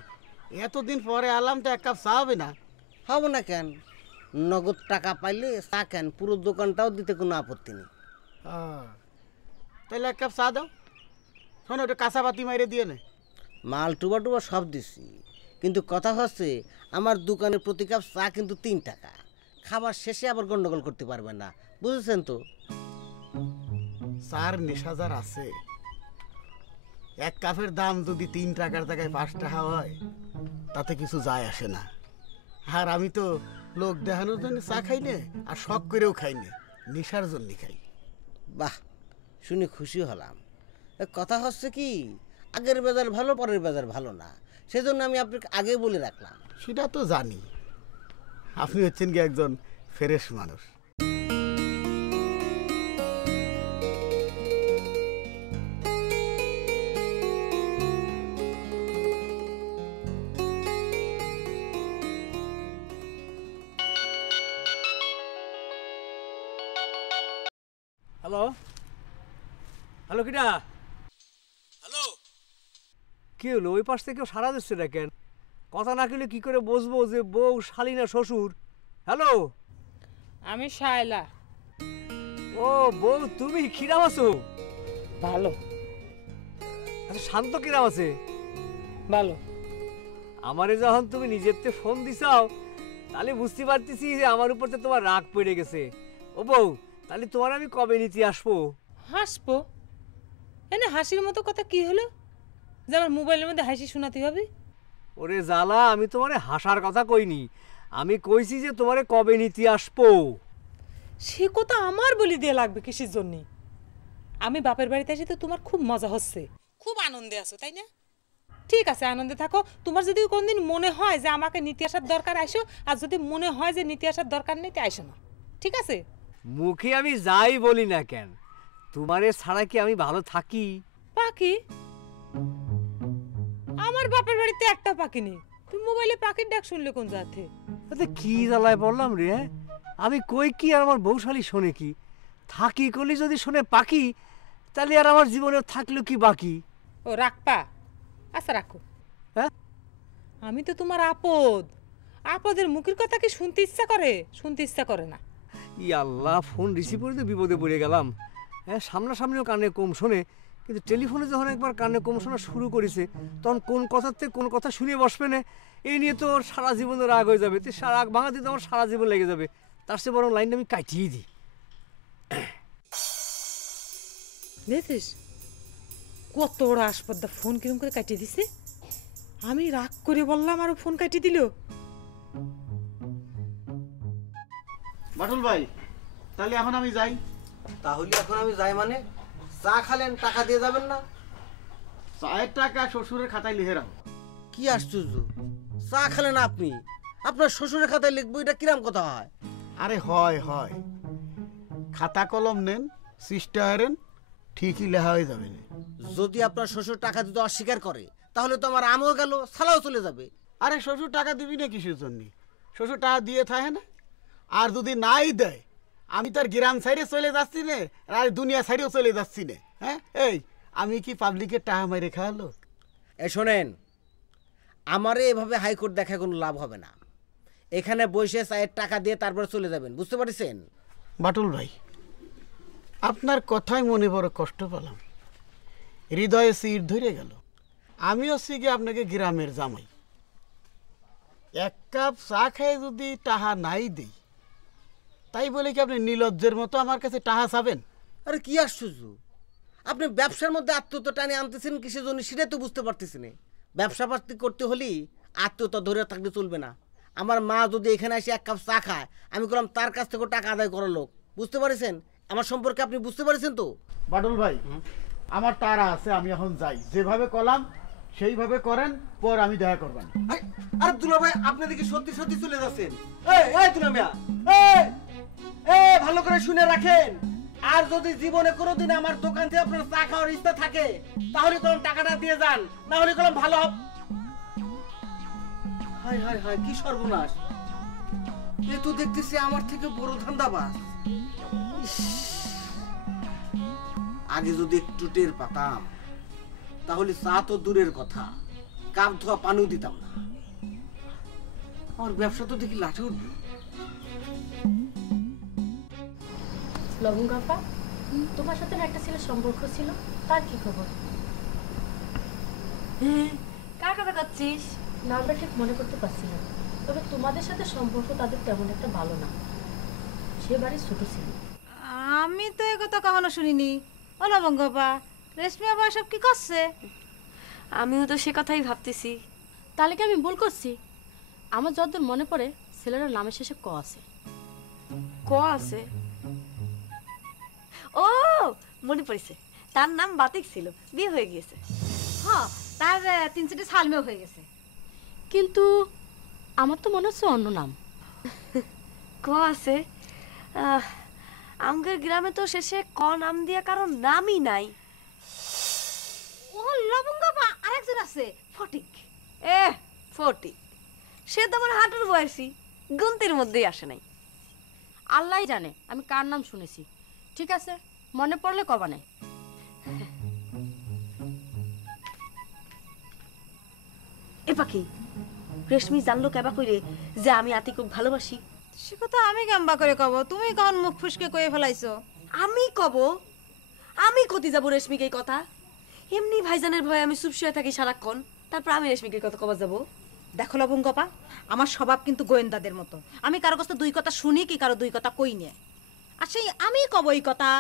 এতদিন পরে আলাম তো এক কাপ চা হবে না? হবে না কেন, নগদ টাকা পাইলে চা কেন, পুরো দোকানটাও দিতে কোনো আপত্তি নেই। তাহলে এক কাপ চা দাও। শোনো ওটা কাঁচা বাতি মাইরে দিয়ে নে। মাল টুবা টুবা সব দিছি, কিন্তু কথা হচ্ছে আমার দোকানের প্রতি কাপ চা কিন্তু 3 টাকা। খাবার শেষে আবার গন্ডগোল করতে পারবেন না, বুঝেছেন তো? চার নেশা যার আছে, এক কাপের দাম যদি 3 টাকার জায়গায় 5 টাকা হয় তাতে কিছু যায় আসে না। আর আমি তো লোক দেখানোর জন্য চা খাইনে আর শখ করেও খাইনে, নেশার জন্য খাই। বাহ, শুনে খুশি হলাম। কথা হচ্ছে কি, আগের বাজার ভালো পরের বাজার ভালো না, সেজন্য আমি আপনাকে আগে বলে রাখলাম। সেটা তো জানি, আপনি হচ্ছেন কি একজন ফ্রেশ মানুষ। হ্যালো হ্যালো কিটা, হ্যালো, কি হলো? ওই পাশ থেকে সারা দিচ্ছে না কেন? কথা না কেলে কি করে বসবো যে বউ শালি না শ্বশুর? হ্যালো, আমি শায়লা। ও বউ, তুমি কিরাম আছো? ভালো। আচ্ছা শান্ত কিরাম আছে? ভালো। আমারে যখন তুমি নিজের তে ফোন দিছাও তাহলে বুঝতে পারতেছি যে আমার উপর তো তোমার রাগ পড়ে গেছে। ও বউ, তাহলে তোমার আমি কবে নিতে আসবো? হাসবো? এনে হাসির মতো কথা কি হলো যে আমার মোবাইলের মধ্যে হাসি শোনাতে হবে? ওরে জালা, আমি তোমারে হাসার কথা কইনি, আমি কইছি যে তোমারে কবে নিতে আসবো। সে কথা আমার বলি দিয়ে লাগবে কিসের জন্য? আমি বাপের বাড়িতে এসে তো তোমার খুব মজা হচ্ছে, খুব আনন্দে আছো তাই না? ঠিক আছে, আনন্দে থাকো। তোমার যদি কোনদিন মনে হয় যে আমাকে নিতে আসার দরকার আইসো, আর যদি মনে হয় যে নিতে আসার দরকার নেই আইসো না, ঠিক আছে? মুখে আমি যাই বলি না কেন, তোমারে ছাড়া কি আমি ভালো থাকি? পাখি? আমার বাপের বাড়িতে একটা পাখি নেই, তুমি মোবাইলে পাখির ডাক শুনলে কোন জাতে? আরে কি জ্বালায় বললাম রে, আমি কই কি আর আমার বউশালী শোনে কি? থাকি কলি যদি শোনে পাখি, তাহলে আর আমার জীবনে থাকলো কি বাকি? ও রাখপা? আচ্ছা রাখো। হ্যাঁ, আমি তো তোমার আপদ, আপদের মুখের কথা কি শুনতে ইচ্ছা করে? শুনতে ইচ্ছা করে না। ই আল্লাহ, ফোন রিসিভ করে তো বিপদে পড়ে গেলাম। হ্যাঁ, সামনাসামনিও কানে কম শোনে, কিন্তু টেলিফোনে যখন একবার কানে কম শোনা শুরু করেছে তখন কোন কথার থেকে কোন কথা শুনে বসবে না, এই নিয়ে তো ওর সারা জীবনের রাগ হয়ে যাবে। তো রাগ ভাঙাতে তো আমার সারা জীবন লেগে যাবে, তার চেয়ে বরং লাইনটা আমি কাটিয়ে দিই। দেখছিস কত বড় আসপদ্দা, ফোন কিরম করে কাটিয়ে দিছে। আমি রাগ করে বললাম আর ফোন কাটিয়ে দিল। বাটুল ভাই, তাহলে এখন আমি যাই। তাহলে এখন আমি যাই মানে? চা খালেন, টাকা দিয়ে যাবেন না? চায়ের টাকা শ্বশুরের খাতায় লিখে রাখো। কি আশ্চর্য, চা খালেন আপনি, আপনার শ্বশুরের খাতায় লিখবো, এটা কিরাম কথা হয়? আরে হয় হয়, খাতা কলম নেন, সিস্টারেন, ঠিকই লেখা হয়ে যাবে। যদি আপনার শ্বশুর টাকা দিতে অস্বীকার করে তাহলে তো আমার আমও গেল, সালাও চলে যাবে। আরে শ্বশুর টাকা দিবি না কিসের জন্য? শ্বশুর টাকা দিয়ে থাকে না। আর যদি নাই দেয়, আমি তার গ্রাম সাইডে চলে যাচ্ছি না, আর দুনিয়া সাইডেও চলে যাচ্ছি না। হ্যাঁ, এই আমি কি পাবলিকের টাকা মেরে খাওয়ালো? শোনেন, আমারে এভাবে হাইকোর্ট দেখা কোনো লাভ হবে না। এখানে বসে চায়ের টাকা দিয়ে তারপর চলে যাবেন, বুঝতে পারছেন? বাটুল ভাই, আপনার কথাই মনে বড় কষ্ট পেলাম, হৃদয়ে সিট ধরে গেল। আমি হচ্ছি কি আপনাকে গ্রামের জামাই, এক কাপ চা খেয়ে যদি টাহা নাই দিই, তাই বলে কি আপনি নির্লজ্জের মতো আমার কাছে টাহা চাবেন? আরে কি আশ্চর্য, আপনি ব্যবসার মধ্যে আত্মীয়তা টানে আনতেছেন কিসের জন্য সেটাই তো বুঝতে পারতেছি না। ব্যবসা পাতি করতে হলে আত্মীয়তা ধরে থাকলে চলবে না। আমার মা যদি এখানে এসে এক কাপ চা খায়, আমি করলাম তার কাছ থেকে টাকা আদায় করার লোক, বুঝতে পারছেন? আমার সম্পর্কে আপনি বুঝতে পারছেন তো? বাটুল ভাই, আমার তারা আছে, আমি এখন যাই। যেভাবে করলাম সেইভাবে করেন, পর আমি দেখা করবেন। আর দুলা ভাই, আপনি দেখি সত্যি সত্যি চলে যাচ্ছেন। এই দুলা মিয়া, ভালো করে শুনে রাখেন, আর যদি জীবনে কোনোদিন আমার দোকান থেকে আপনার চা খাওয়ার ইচ্ছা থাকে তাহলে তো টাকাটা দিয়ে যান, না হলে কলম ভালো হবে। হায় হায় হায়, কি সর্বনাশ! এ তো দেখতেছি আমার থেকে বড় ধান্দাবাজ। আগে যদি একটু টের পাতাম তাহলে চা তো দূরের কথা, কাপ ধোয়া পানিও দিতাম না। আমার ব্যবসা তো দেখি লাঠে উঠবে। লবঙ্গ আপা, তোমার সাথে একটা ছেলের সম্পর্ক ছিল, তার কি খবর? কার কথা করছিস? নামটা ঠিক মনে করতে পারছি না, তবে তোমাদের সাথে সম্পর্ক তাদের তেমন একটা ভালো না। সে বাড়ি ছোট ছিল। আমি তো এ কথা কখনো শুনিনি। ও লবঙ্গপা, রেশমি আবার সব কি করছে? আমিও তো সে কথাই ভাবতেছি। তাহলে কি আমি ভুল করছি? আমার যতদূর মনে পড়ে ছেলেটার নামের শেষে ক আছে। ক আছে? ও মনে পড়েছে, তার নাম বাতিক ছিল, বিয়ে হয়ে গিয়েছে। হ্যাঁ, তার 3-4 সাল মেয়ে হয়ে গেছে। কিন্তু আমার তো মনে হচ্ছে অন্য নাম। ক আছে? আমাদের গ্রামে তো শেষে ক নাম দিয়া কারণ নামই নাই। ও লবঙ্গপা, আরেকজন আছে, ফটিক। ফটিক, সে তো আমার হাঁটুর বয়সী, গুনতির মধ্যেই আসে নাই। আল্লাহ জানে আমি কার নাম শুনেছি। ঠিক আছে, মনে পড়লে কবানে। এ পাখি, রেশমি জানলো কেবা কইরে যে আমি আতিকুক ভালোবাসি? সে কথা আমি গাম্বা করে কব, তুমি কখন মুখ ফুসকে কয়ে ফেলাইছো? আমি কব? আমি কতি যাব রেশমিকে এই কথা? এমনি ভাইজানের ভয়ে আমি চুপ শুয়ে থাকি সারাক্ষণ, তারপর আমি রেশমিকে কথা কবা যাব? দেখো লবঙ্গপা, আমার স্বভাব কিন্তু গোয়েন্দাদের মতো। আমি কারো কাছে দুই কথা শুনি কি কারো দুই কথা কই নে, আর সেই আমি কব এই কথা।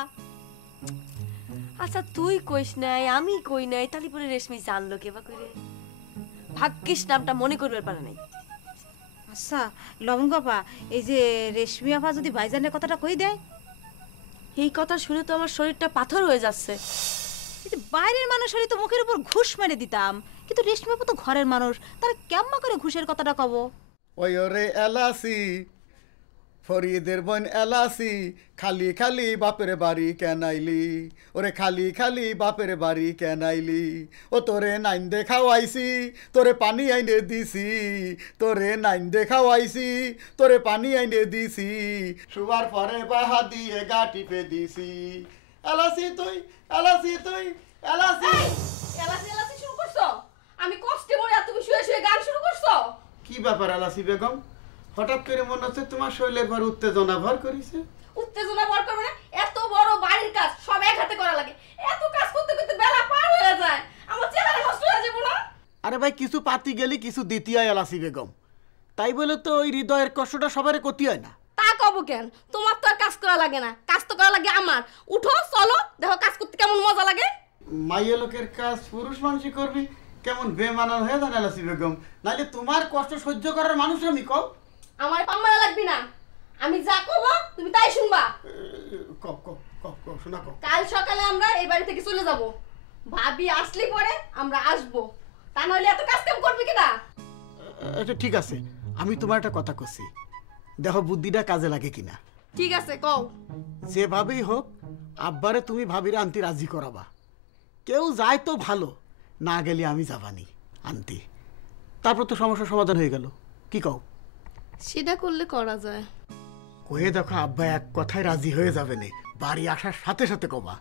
আচ্ছা তুই কইস নাই, আমি কই নাই, তালি পরে রেশমি জানলো কেবা কইরে? ভাগ্যিস নামটা মনে করবার পারে নাই। আচ্ছা লবঙ্গপা, এই যে রেশমি আপা যদি ভাইজানের কথাটা কই দেয়? এই কথা শুনে তো আমার শরীরটা পাথর হয়ে যাচ্ছে। এই যে বাইরের মানুষেরই তো মুখের উপর ঘুষ মেরে দিতাম, কিন্তু রেশমি আপা তো ঘরের মানুষ, তারা কেমন করে ঘুষের কথাটা কব? ওই ওরে এলাসি, ফরিদের বোন এলাসি, খালি খালি বাপের বাড়ি কেনাইলি, ওরে খালি খালি বাপের বাড়ি কেনাইলি, ও তোরে নাইন দেখাওয়াইছি, তোরে পানি আইনে দিছি, তোরে নাইন দেখাওয়াইছি, তোরে পানি আইনে দিছি, শুবার পরে বাহা দিয়ে গা টিপে দিছি। এলাসি তুই, এলাসি তুই, এলাসি। এলাসি এলাসি শুরু করছো? আমি কষ্টে মরে আর তুমি শুয়ে শুয়ে গান শুরু করছো? কি ব্যাপার এলাসি বেগম, হঠাৎ করে মনে হচ্ছে তোমার শরীরের ভর উত্তেজনা ভর করেছে? উত্তেজনা বড় করবে না, এত বড় বাড়ির কাজ সব এক হাতে করা লাগে, এত কাজ করতে করতে বেলা পার হয়ে যায়, আমার চেহারা নষ্ট হয়ে যাবে না? আরে ভাই, কিছু পাতি গেলি কিছু দিতে হয় এলাসি বেগম, তাই বলে তো ওই হৃদয়ের কষ্টটা সবারে করতে হয় না। তা কব কেন? তোমার তো আর কাজ করা লাগে না, কাজ তো করা লাগে আমার। উঠো চলো, দেখো কাজ করতে কেমন মজা লাগে। মাইয়া লোকের কাজ পুরুষ মানুষই করবি, কেমন বেমানান হয়ে যান এলাসি বেগম, নাহলে তোমার কষ্ট সহ্য করার মানুষ আমি কও। আমার পাম্মারা লাগবি না, আমি যা কব তুমি তাই শুনবা। শোনা কও। কাল সকালে আমরা এই বাড়ি থেকে চলে যাব, ভাবি আসলে পরে আমরা আসবো, তা নইলে এত কাজ কাম করবি কিনা? আচ্ছা ঠিক আছে, আমি তোমার একটা কথা করছি, দেখো বুদ্ধিটা কাজে লাগে কিনা। ঠিক আছে কও। যেভাবেই হোক আব্বারে তুমি ভাবিরে আনতে রাজি করাবা, কেউ যায় তো ভালো, না গেলে আমি যাবানি আনতে। তারপর তো সমস্যার সমাধান হয়ে গেল। কি কও? সেটা করলে করা যায়। কয়ে দেখো আব্বা এক কথায় রাজি হয়ে যাবে না, বাড়ি আসার সাথে সাথে কবা।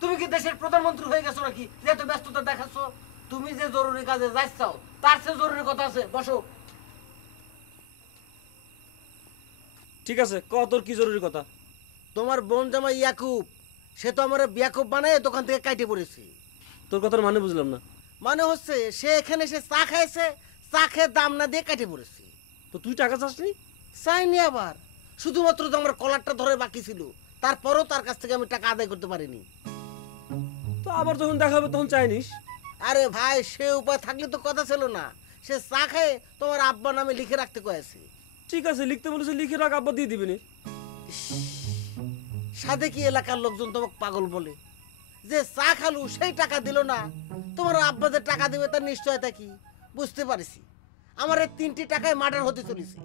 তুমি কি দেশের প্রধানমন্ত্রী হয়ে গেছো নাকি যে এত ব্যস্ততা দেখাচ্ছ? তুমি যে জরুরি কাজে যাচ্ছ তার চেয়ে জরুরি কথা আছে, বসো। ঠিক আছে, ক তোর কি জরুরি কথা? তোমার বোন জামাই ইয়াকুব, সে তো আমার বিয়াকুব বানায় দোকান থেকে কাটে পড়েছে। তোর কথার মানে বুঝলাম না। মানে হচ্ছে সে এখানে এসে চা খাইছে, চা খেয়ে দাম না দিয়ে কাটে পড়েছে। তো তুই টাকা চাসনি? চাইনি, আবার শুধুমাত্র তো আমার কলারটা ধরে বাকি ছিল, তারপরও তার কাছ থেকে আমি টাকা আদায় করতে পারিনি। তো আবার যখন দেখা হবে তখন চাইনিস? আরে ভাই, সে উপায় থাকলে তো কথা ছিল না। সে চা খায় তোমার আব্বা নামে লিখে রাখতে কয়েছে। ঠিক আছে, লিখতে বলেছে, লিখে রাখ, আব্বা দিয়ে দিবি। সাথে কি এলাকার লোকজন তোমাকে পাগল বলে? যে চা খালু সেই টাকা দিল না, তোমার আব্বা যে টাকা দেবে তার নিশ্চয়তা কি? বুঝতে পারছি আমার এই 3টি টাকায় মার্ডার হতে চলেছে।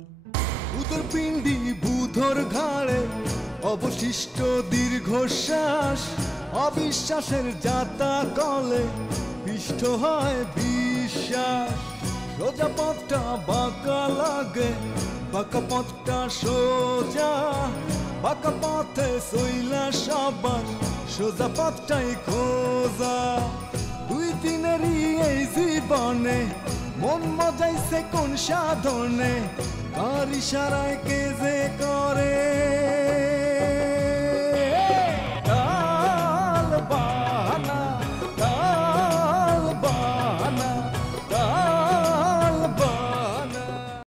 উদর পিণ্ডি বুধর ঘাড়ে অবশিষ্ট দীর্ঘশ্বাস, অবিশ্বাসের যাতা কলে পিষ্ট হয় বিশ্বাস। সোজা পথটা বাঁকা লাগে, বাঁকা পথটা সোজা, বাঁকা পথে সইলা সবার, সোজা পথটাই খোঁজা। 2-3-এরই এই জীবনে মন মজাইছে কোন সাধনে, কার ইশারায় কে যে করে